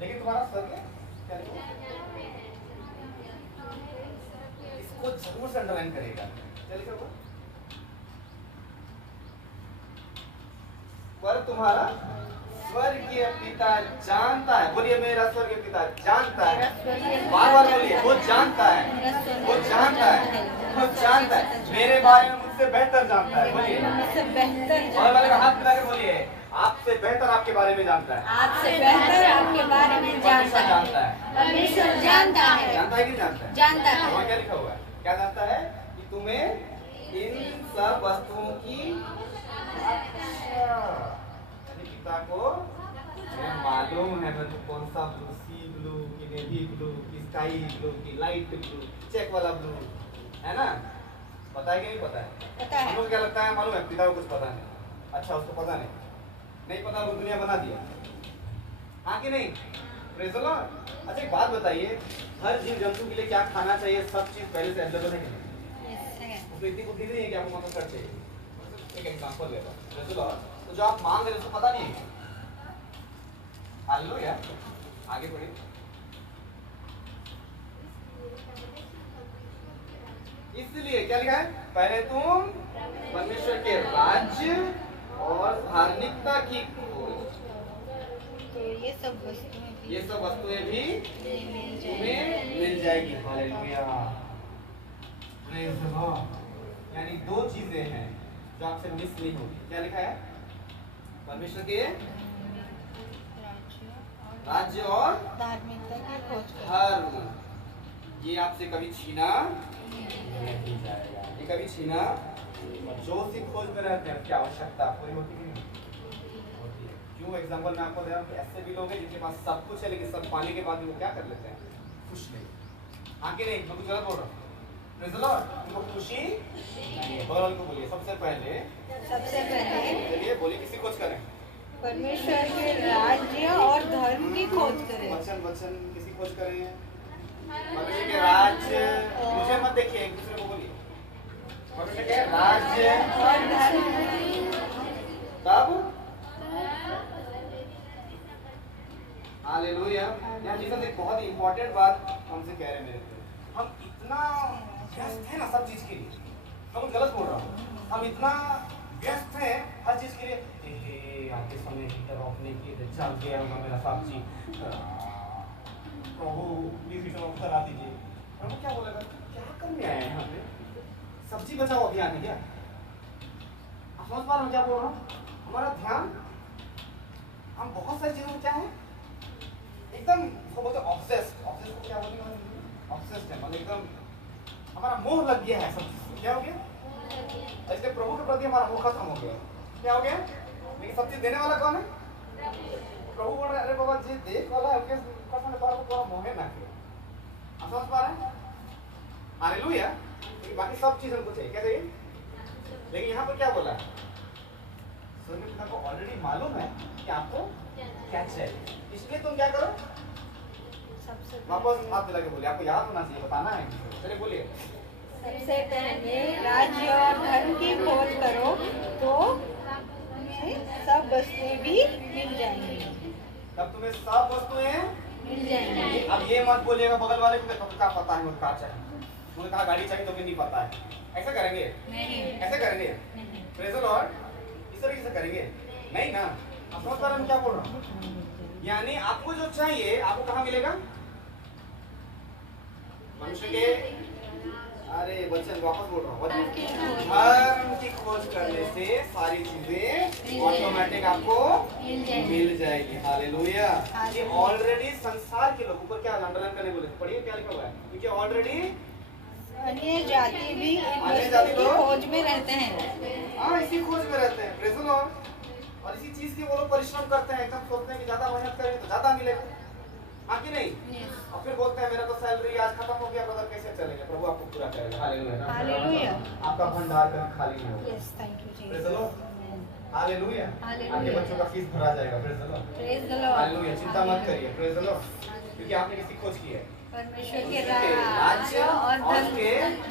लेकिन तुम्हारा स्वर्ग क्या इसको जरूर से अंडरलाइन करेगा। क्या लिखा हुआ? पर तुम्हारा स्वर्गीय पिता जानता है, बोलिए मेरा स्वर्गीय पिता जानता है, बार बार बोलिए, वो जानता है, वो जानता है, वो जानता है, मेरे बारे में मुझसे बेहतर जानता है, बोलिए मुझसे बेहतर, और वाले का हाथ मिला के बोलिए आपसे बेहतर आपके बारे में जानता है, आपसे बेहतर आपके बारे में जानता है, परमेश्वर जानता है, जानता है कि जानता है? जानता है। वहाँ क्या लिखा हुआ है? क्या जानता है? कि तुम्हें इन सब वस्तुओं की पिता को मालूम है, मैं तो कौन सा ब्लू, सी ब्लू की नेवी ब्लू की स्काई ब्लू की लाइट ब्लू, चेक वाला ब्लू, है ना? पता है कि नहीं पता है? पता है। हम लोग क्या लगता है मालूम है, पिता को कुछ पता नहीं। अच्छा उसको पता नहीं, नहीं पता वो दुनिया बना दिया, हाँ कि नहीं? Praise the Lord. अच्छा एक बात बताइए, हर जीव जंतु के लिए क्या खाना चाहिए, सब चीज पहले से अवेलेबल है कि नहीं? उसमें इतनी बुद्धि नहीं है कि आपको मतलब करते हैं। एक एग्जांपल ले लो, प्रेज़ द लॉर्ड, तो जो आप मांग रहे हो उसको पता नहीं है। हालेलुया, आगे बढ़िए। इसलिए क्या लिखा है? पहले तुम परमेश्वर के राज्य और धार्मिकता की खोज, तो ये सब वस्तुएं भी तुम्हें मिल जाएगी। Hallelujah, praise the lord. यानी दो चीजें हैं जो आपसे मिस नहीं होगी। क्या लिखा है? परमेश्वर के राज्य और धार्मिकता की खोज धर्म, ये आपसे कभी छीना नहीं जाएगा, ये कभी छीना। और जो उसी खोज में रहते हैं क्या आवश्यकता पूरी होती है? होती है। क्यों? एग्जांपल मैं आपको दे रहा हूँ कि ऐसे भी लोग हैं जिनके पास सब कुछ है लेकिन सब पाने के बाद भी वो क्या कर लेते हैं? खुश नहीं। हाँ कि नहीं? मैं कुछ गलत बोल रहा हूँ? Praise the Lord. उनको खुशी नहीं है। बगल को बोलिए, सबसे पहले चलिए बोलिए किसी खोज करें? परमेश्वर के राज्य और धर्म की खोज करें। वचन किसी खोज करें? परमेश्वर के राज्य, मुझे मत देखिए, एक दूसरे को बोलिए। परमेश्वर के राज्य और धर्म, तब हालेलुया। यहाँ जीसस एक बहुत ही इंपॉर्टेंट बात हमसे कह रहे हैं मेरे को। हम इतना व्यस्त हैं ना सब चीज के लिए, मैं कुछ गलत बोल रहा हूँ, हम इतना व्यस्त हैं हर चीज के लिए। आगे समय हीटर ऑफ नहीं किए, जल गया होगा मेरा सब्जी, प्रभु प्लीज हीटर ऑफ करा दीजिए। प्रभु क्या बोलेगा? क्या करने आए हैं यहाँ पे? सब्जी बचाओ अभियान है क्या? आप समझ पा रहे हो क्या बोल रहा हूँ? हमारा ध्यान, हम बहुत सारी चीजों में क्या है एकदम, वो बोलते हैं ऑब्सेस्ड। ऑब्सेस्ड को क्या बोलेंगे? ऑब्सेस्ड है, मतलब एकदम हमारा मोह लग गया है सब चीज। क्या हो गया? इसलिए प्रभु के प्रति हमारा मोह खत्म हो गया। क्या हो गया? लेकिन सब चीज देने वाला कौन है? प्रभु बोल रहे अरे बाबा जी देख वाला है उसके ऊपर मोह ना किया। आप समझ पा रहे हैं? हालेलुया। लेकिन बाकी सब चीज हमको चाहिए। क्या चाहिए? लेकिन यहाँ पर क्या बोला है? स्वर्गीय पिता को ऑलरेडी मालूम है कि आपको क्या चाहिए, इसलिए तुम क्या करो? वापस हाथ दिला के बोलिए, आपको याद होना चाहिए, बताना है। चलिए बोलिए। सबसे पहले राज्य और धर्म की खोज करो तो सब वस्तुएं भी मिल जाएंगी। तब तुम्हें सब वस्तुएं मिल जाएंगी। अब ये मत बोलिएगा बगल वाले को तो क्या पता है मुझे कार चाहिए, मुझे कहा गाड़ी चाहिए तो मुझे नहीं पता है। ऐसा करेंगे? नहीं। ऐसे करेंगे? Praise the Lord. इस तरीके से करेंगे? नहीं ना। आप समझ पा रहे हैं क्या बोल रहा हूँ? यानी आपको जो चाहिए आपको कहाँ मिलेगा? मनुष्य के, अरे बच्चे वापस बोल रहा हूँ, धर्म की खोज करने से सारी चीजें ऑटोमेटिक आपको मिल जाएगी। हालेलुया। ये ऑलरेडी संसार के लोग, ऊपर क्या अंडरलाइन करने बोले, पढ़िए क्या लिखा हुआ है, क्योंकि ऑलरेडी अन्य जाति भी की खोज में रहते हैं। हाँ, इसी खोज में रहते हैं। Praise the Lord. और इसी चीज के वो लोग परिश्रम करते हैं, एकदम सोचते हैं कि ज्यादा मेहनत करेंगे तो ज्यादा मिलेगा, हाँ कि नहीं? और फिर बोलते हैं मेरा तो सैलरी आज खत्म हो गया, ब्रदर कैसे चलेगा? प्रभु आपको पूरा करेगा। हालेलुया। हालेलुया। आपका भंडार कभी खाली नहीं होगा। Yes, thank you praise the Jesus. Lord. Hallelujah. Hallelujah. आपके बच्चों का फीस भरा जाएगा। Praise the Lord. Praise the Lord. Hallelujah. चिंता मत करिए। Praise the Lord. क्योंकि आपने किसकी खोज की है? परमेश्वर के राज्य और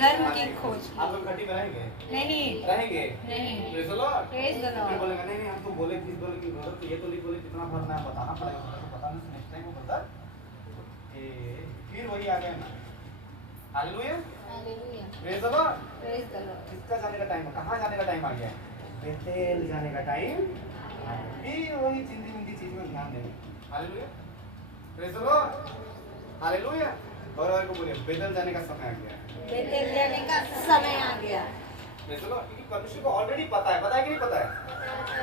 धर्म की खोज। आप लोग घटी में रहेंगे? नहीं। रहेंगे? नहीं। Praise the Lord. Praise the फिर लॉर्ड। बोलेगा नहीं हम तो बोले फीस बोले कि ब्रदर तो ये तो नहीं बोले कितना भरना है, बताना पड़ेगा, तो पता नहीं नेक्स्ट टाइम वो बता। फिर वही आ गया ना। Hallelujah. Hallelujah. Praise the Lord. Praise the Lord. किसका जाने का टाइम है? कहाँ जाने का टाइम आ गया है? बेतेल जाने का टाइम। फिर वही चिंदी मिंदी चीज में ध्यान देंगे। Hallelujah. Praise the Lord. Hallelujah. और को बोलिए बेतेल जाने का समय आ गया है। बेतेल जाने का समय आ गया। Praise the Lord. क्योंकि परमेश्वर को ऑलरेडी पता है कि नहीं पता है?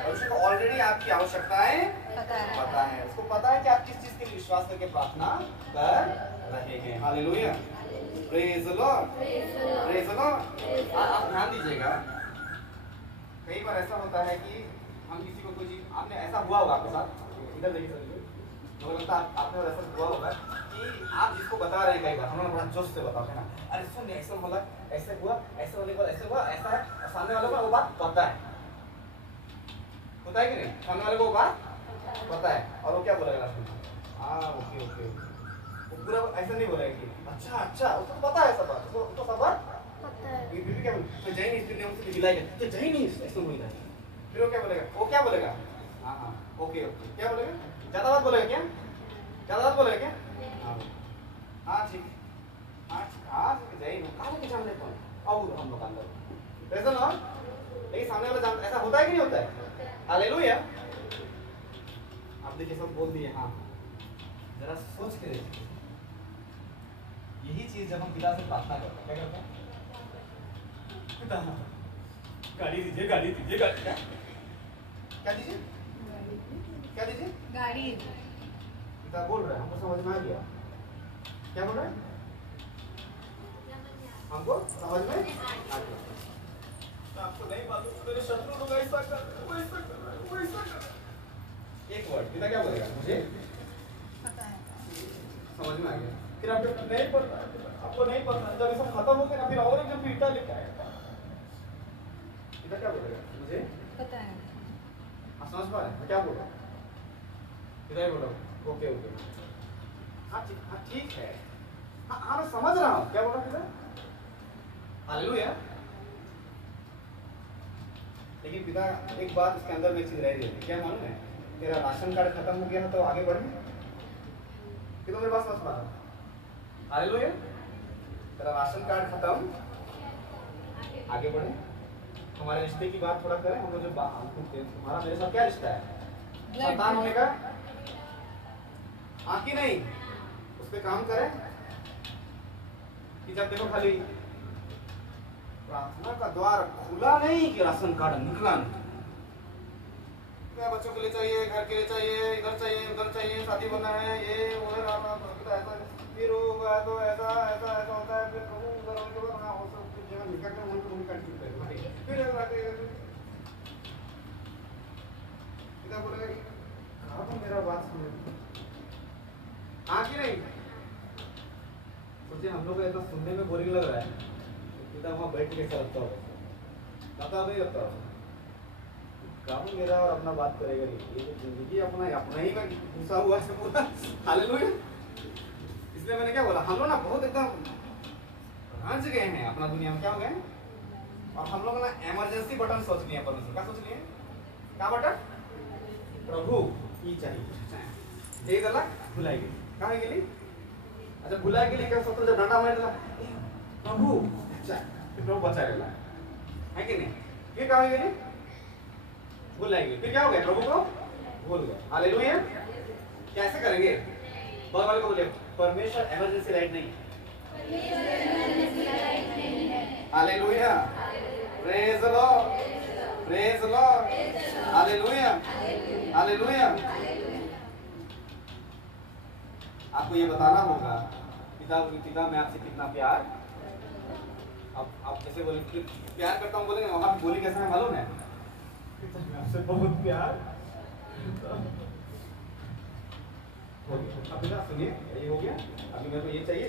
परमेश्वर को ऑलरेडी आपकी आवश्यकताएं पता है। उसको पता है कि आप किस चीज के लिए विश्वास करके प्रार्थना कर रहे हैं। Hallelujah. Praise the Lord. Praise the Lord. आप ध्यान दीजिएगा, कई बार ऐसा होता है कि हम किसी को कोई चीज, आपने ऐसा हुआ होगा आपके साथ, इधर देखिए, मुझे लगता है आपने ऐसा हुआ होगा कि आप जिसको बता रहे हैं, कई बार हम लोग बड़ा जोश से बताते हैं ना, अरे सुन ऐसा बोला, ऐसे हुआ, ऐसे होने पर ऐसे हुआ, ऐसा है, और सामने वाले को वो बात पता है, होता है कि नहीं? सामने वाले को वो बात पता है और वो क्या बोलेगा लास्ट में? हाँ ओके ओके। वो पूरा ऐसा नहीं बोलेगा कि अच्छा अच्छा, उसको पता है सब बात, उसको सब बात पता है। फिर क्या बोले? तो जय नहीं, इसने हमसे दिलाएगा तो जय नहीं, ऐसा बोल रहा है। फिर वो क्या बोलेगा? वो क्या बोलेगा? हाँ हाँ ओके ओके। क्या बोलेगा? ज्यादा बात बोलेगा क्या? ज्यादा बात बोलेगा क्या? हाँ ठीक, हाँ हाँ जय नहीं, कहाँ लेके जान लेते हैं और हम लोग अंदर ऐसा ना, लेकिन सामने वाला जान, ऐसा होता है कि नहीं होता है? हालेलुया। आप देखिए सब बोल दिए। हाँ जरा सोच के देखिए, यही चीज जब हम पिता से प्रार्थना करते हैं, क्या करते हैं? पिता गाड़ी दीजिए, गाड़ी दीजिए, गाड़ी क्या दीजिए? क्या दीजिए? गाड़ी। पिता बोल रहे हैं, हमको समझ में आ गया। क्या बोल रहे हैं? हमको समझ में आ गया। आपको नहीं मालूम, मेरे शत्रु लोग ऐसा कर रहे हैं, वो ऐसा कर रहे हैं, वो ऐसा कर रहे हैं। एक वर्ड पिता क्या बोलेगा? मुझे पता है। समझ में आ गया। फिर आपको नहीं पता, आपको नहीं पता, जब ये सब खत्म हो गया ना, फिर और एक जब पीटा लेके आएगा, पिता क्या बोलेगा? मुझे पता है। आप समझ पा रहे हैं क्या बोल रहा हूँ? पिता ही बोल रहा हूँ ओके ओके, हाँ ठीक है, हाँ मैं समझ रहा हूँ क्या बोल रहा हूँ पिता। हालेलुया। लेकिन पिता एक बात उसके अंदर में चीज रह रही है, क्या मालूम है? तेरा राशन कार्ड खत्म हो गया तो आगे बढ़े, कि तो मेरे पास समझ पा रहा। हालेलुया। तेरा राशन कार्ड खत्म, आगे बढ़े, हमारे रिश्ते की बात थोड़ा करें। हम लोग जो तुम्हारा मेरे साथ क्या रिश्ता है? संतान होने का, हाँ कि नहीं? उस पर काम करें कि जब देखो खाली प्रार्थना का द्वार खुला नहीं कि राशन कार्ड निकला नहीं। क्या बच्चों के लिए चाहिए, घर के लिए चाहिए, इधर चाहिए, उधर चाहिए, शादी बना है, ये उधर ऐसा, फिर होगा तो ऐसा ऐसा ऐसा होता है, फिर उधर होने के बाद हाँ वो सब कुछ जगह निकल कर उनको उनका फिर पिता बोलेगा कि कहाँ तुम मेरा बात सुने, हाँ कि नहीं? सोचिए हम लोग को ऐसा सुनने में बोरिंग लग रहा है, पिता वहाँ बैठ के कैसा लगता होगा? पता नहीं लगता होगा, काम मेरा और अपना बात करेगा नहीं, ये तो जिंदगी अपना ही में घुसा हुआ है पूरा। हालेलुया। इसलिए मैंने क्या बोला, हम लोग ना बहुत एकदम रंज गए हैं अपना दुनिया में, क्या हो गए? और हम लोग ना इमरजेंसी बटन सोच लिए परमेश्वर, क्या सोच लिए? क्या बटन? प्रभु ये चाहिए, जे झाला भुलाई गेली काय गेली अच्छा भुलाई गेली का स्वतःचा डंडा मारला प्रभु अच्छा प्रभु बचा लेला है कि नहीं फिर क्या हो गेली भुलाई गेली फिर क्या हो गया प्रभु को भूल गए हालेलुया कैसे करेंगे बगल वाले को बोले परमेश्वर इमरजेंसी लाइट नहीं है hallelujah praise the Lord hallelujah hallelujah आपको ये बताना होगा पिता मैं आपसे कितना प्यार अब आप जैसे बोले प्यार करता हूँ बोले वहां बोली कैसा है मालूम है मैं आपसे बहुत प्यार हो गया अब ना सुनिए ये हो गया अभी मेरे को ये चाहिए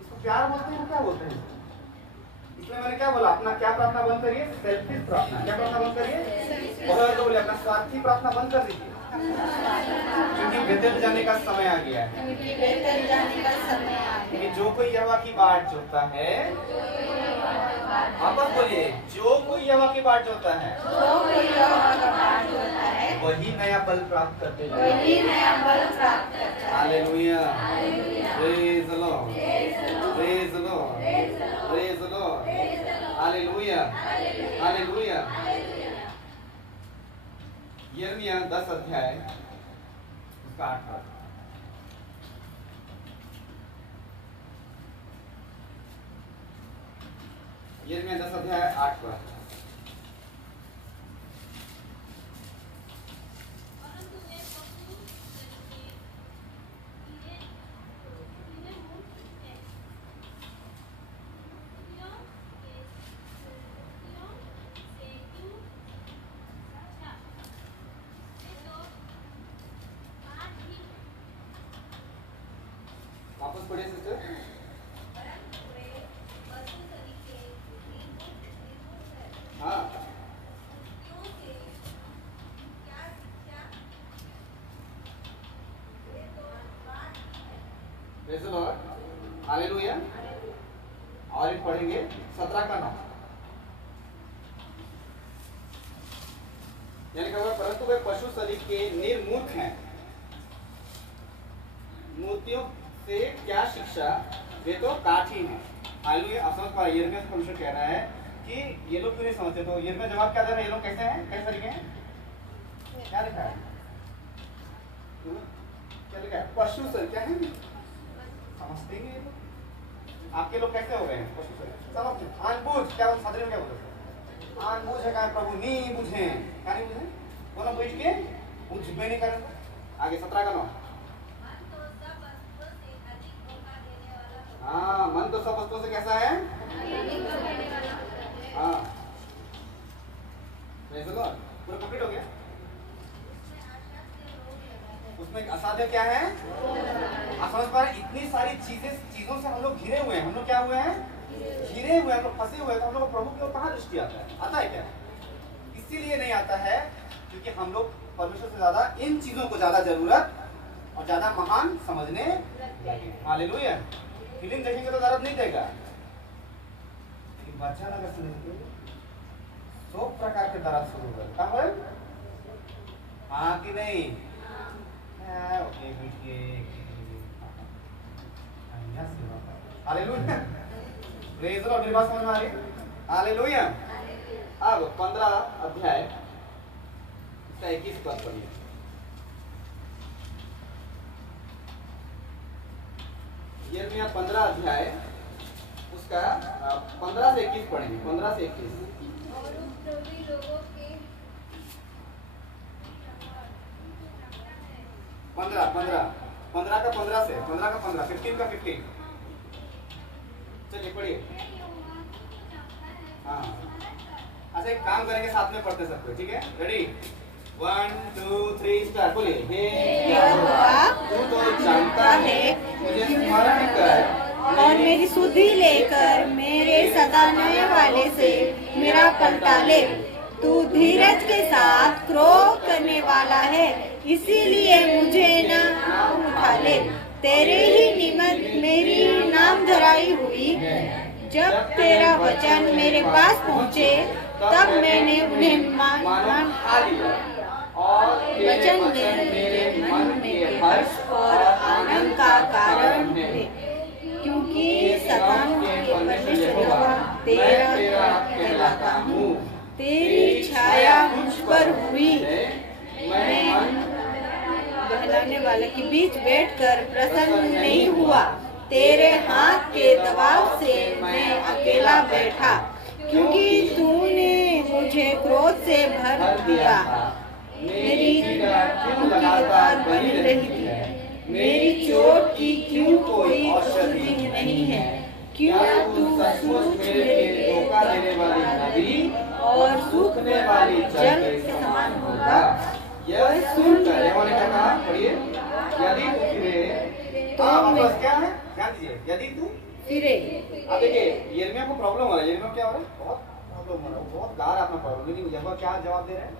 इसको प्यार बोलते हैं क्या बोलते हैं इसमें मैंने क्या बोला अपना क्या प्रार्थना बंद करिए सेल्फिश प्रार्थना क्या प्रार्थना बंद करिए बहुत बोले अपना स्वार्थी प्रार्थना बंद कर दीजिए क्योंकि बेतेल जाने का समय आ गया है कि जो कोई यहोवा की बाट जोता है आप बोलिए जो कोई यहोवा की बाट जोता है वही नया बल प्राप्त करते हैं hallelujah praise the Lord praise the Lord praise the Lord hallelujah hallelujah यिर्मयाह 10 अध्याय उसका 8 पद यिर्मयाह 10 अध्याय 8 पद वापस पढ़िए सिस्टर हाँ प्रेज़ द लॉर्ड हालेलुया और एक पढ़ेंगे 17 का 9 यानी क्या होगा परंतु वे पशु शरीर के निर्मूर्ख हैं मूर्तियों से क्या शिक्षा वे तो काठी है हालेलुया आप समझ पा रहे यिर्मयाह परमेश्वर कह रहा है कि ये लोग क्यों नहीं समझते तो यिर्मयाह जवाब क्या दे रहा है ये लोग कैसे हैं कैसे तरीके हैं क्या लिखा है क्या लिखा है पशु शरीर क्या है समझते हैं ये लोग आपके लोग कैसे हो गए हैं पशु शरीर समझते अनबूझ क्या सादरी में क्या बोलते हैं अनबूझ है कहा प्रभु नहीं बुझे क्या नहीं बुझे बोला बुझ के बुझ में नहीं कर आगे 17 का 9 हाँ मन तो सब वस्तुओं से कैसा है हाँ पूरा कंप्लीट हो गया उसमें असाध्य क्या है आप समझ पा रहे इतनी सारी चीजों से हम लोग घिरे हुए हैं हम लोग क्या हुए हैं घिरे हुए हैं हम लोग फंसे हुए हैं तो हम लोग प्रभु की ओर कहाँ दृष्टि आता है क्या इसीलिए नहीं आता है क्योंकि हम लोग परमेश्वर से ज्यादा इन चीजों को ज्यादा जरूरत और ज्यादा महान समझने लगे हालेलुया फिल्म देखेंगे तो दर्द नहीं देगा लेकिन बच्चा अगर सुनेंगे सब प्रकार के दर्द शुरू होगा हाँ कि नहीं okay hallelujah praise the Lord मेरी बात समझ में आ रही हालेलुया अब 15 अध्याय इसका 21 पद पढ़िए यिर्मयाह 15 अध्याय उसका 15 से 21 पढ़ेंगे 15 से 21 और उपद्रवी लोगों के 15 का 15 से 15 का 15 15 का 15 चलिए पढ़िए हाँ अच्छा एक काम करेंगे साथ में पढ़ते सबको ठीक है रेडी 1 2 3 स्टार्ट बोलिए हे यहोवा तू तो जानता है मुझे स्मरण कर और मेरी सुधि लेकर मेरे सताने वाले से मेरा पलटा ले तू धीरज के साथ क्रोध करने वाला है इसीलिए मुझे न उठा ले तेरे ही निमित्त मेरी नाम धराई हुई जब तेरा वचन मेरे पास पहुँचे तब मैंने उन्हें मान लिया वचन मेरे मन में हर्ष और आनंद का कारण है, क्योंकि शैतान के परमेश्वर यहोवा तेरा कहलाता हूँ। तेरी छाया मुझ पर हुई, मैं बहलाने वाले के बीच बैठकर प्रसन्न नहीं हुआ। तेरे हाथ के दबाव से मैं अकेला बैठा, क्योंकि तूने मुझे क्रोध से भर दिया। मेरी क्यों लगातार बनी रही थी, मेरी चोट की क्यों कोई औषधि नहीं है। क्यों तू सचमुच मेरे लिए धोखा देने वाली नदी और सूखने वाली जल के समान होगा। यह सुनकर यहोवा ने क्या कहा, पढ़िए, यदि तू फिरे, तो क्या है, ध्यान दीजिए, यदि तू फिरे। अब देखिए यिर्मयाह को प्रॉब्लम हो रहा है, यिर्मयाह क्या हो रहा है, बहुत प्रॉब्लम हो रहा है, बहुत गार अपना प्रॉब्लम, लेकिन यहोवा क्या जवाब दे रहा है,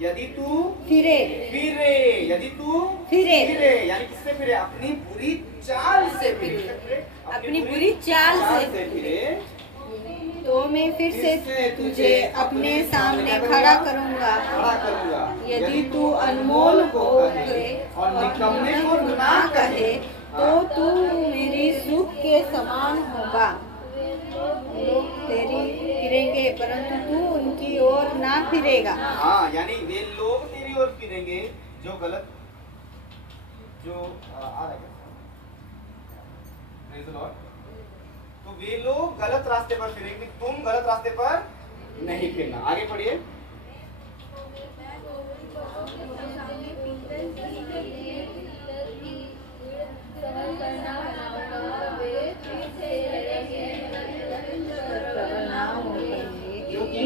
यदि तू फिरे, फिरे, यदि तू फिरे, यानी किससे फिरे, अपनी बुरी चाल से फिरे, अपनी बुरी चाल से फिरे, तो मैं फिर से तुझे अपने सामने खड़ा करूँगा। यदि तू अनमोल हो गए और निकम्मे को ना कहे, तो तू मेरी सुख के समान होगा। लोग तेरी फिरेंगे, परंतु तू उनकी ओर ना फिरेगा। हाँ, यानी वे लोग तेरी ओर फिरेंगे जो गलत, जो आ रहा है, तो वे लोग गलत रास्ते पर फिरेंगे, तुम गलत रास्ते पर नहीं फिरना। आगे पढ़िए।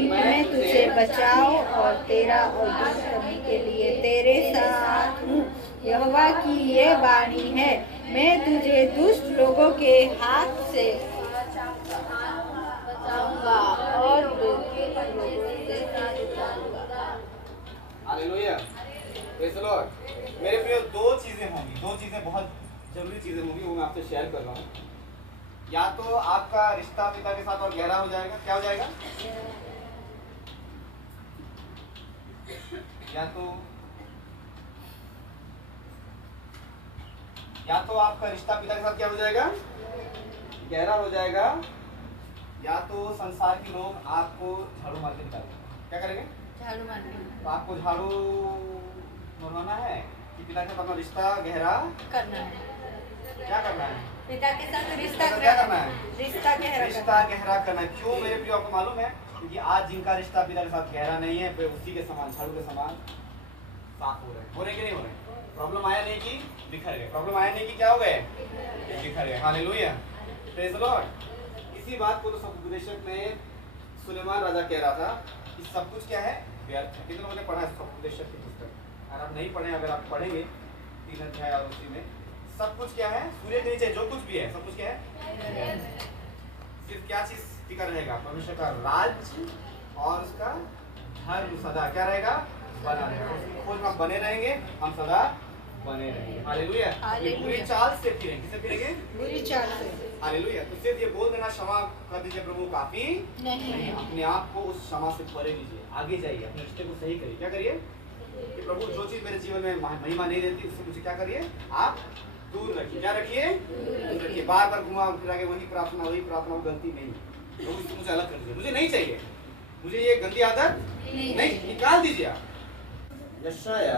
मैं तुझे बचाओ और तेरा और दुष्ट करने के लिए तेरे साथ हूँ। यहोवा की ये वाणी है, मैं तुझे दुष्ट लोगों के हाथ से बचाऊंगा और लोगों से बचाऊंगा। Hallelujah, praise the lord. मेरे प्रिय, दो चीजें होंगी, दो चीजें बहुत जरूरी चीजें होंगी, वो मैं आपसे शेयर कर रहा हूँ। या तो आपका रिश्ता पिता के साथ और गहरा हो जाएगा, क्या हो जाएगा, या तो आपका रिश्ता पिता के साथ क्या हो जाएगा, गहरा हो जाएगा, या तो संसार के लोग आपको झाड़ू मार के निकालेंगे। क्या करेंगे, झाड़ू मारने। तो आपको झाड़ू मरवाना है कि पिता के साथ अपना रिश्ता गहरा करना है। क्या करना है, पिता के साथ रिश्ता क्या करना है, रिश्ता गहरा करना है। क्यों मेरे प्रिय, आपको मालूम है, क्योंकि आज जिनका रिश्ता पिता के साथ गहरा नहीं है, वे उसी के समान, झाड़ू के समान साफ हो रहे कि नहीं हो रहे। प्रॉब्लम आया नहीं कि बिखर गए, प्रॉब्लम आया नहीं कि क्या हो गए, बिखर गए। Hallelujah, praise the Lord. इसी बात को तो समुपदेशक में सुलेमान राजा कह रहा था कि सब कुछ क्या है, व्यर्थ है। कितने लोगों ने पढ़ा है समुपदेशक की पुस्तक? अगर आप नहीं पढ़े, अगर आप पढ़ेंगे 3 अध्याय और उसी में सब कुछ क्या है, सूर्य के नीचे जो कुछ भी है सब कुछ क्या है, सिर्फ क्या चीज टिका रहेगा, परमेश्वर का राज्य और उसका धर्म सदा क्या रहेगा, बना रहेगा। उसकी खोज में बने रहेंगे, हम सदा बने रहेंगे। हालेलुया। बुरी चाल से फिरेंगे, किससे फिरेंगे, बुरी चाल से। हालेलुया। तो सिर्फ ये बोल देना क्षमा कर दीजिए प्रभु काफी नहीं, अपने आप को उस क्षमा से परे लीजिए, आगे जाइए, अपने रिश्ते को सही करिए। क्या करिए कि प्रभु जो चीज मेरे जीवन में महिमा नहीं देती उससे मुझे क्या करिए, आप दूर रखिए। क्या रखिए, दूर रखिए। बार बार घुमा फिरा के वही प्रार्थना गलती नहीं, प्रभु इससे मुझे अलग कर दीजिए, मुझे नहीं चाहिए, मुझे ये गंदी आदत नहीं, निकाल दीजिए आप। यशाया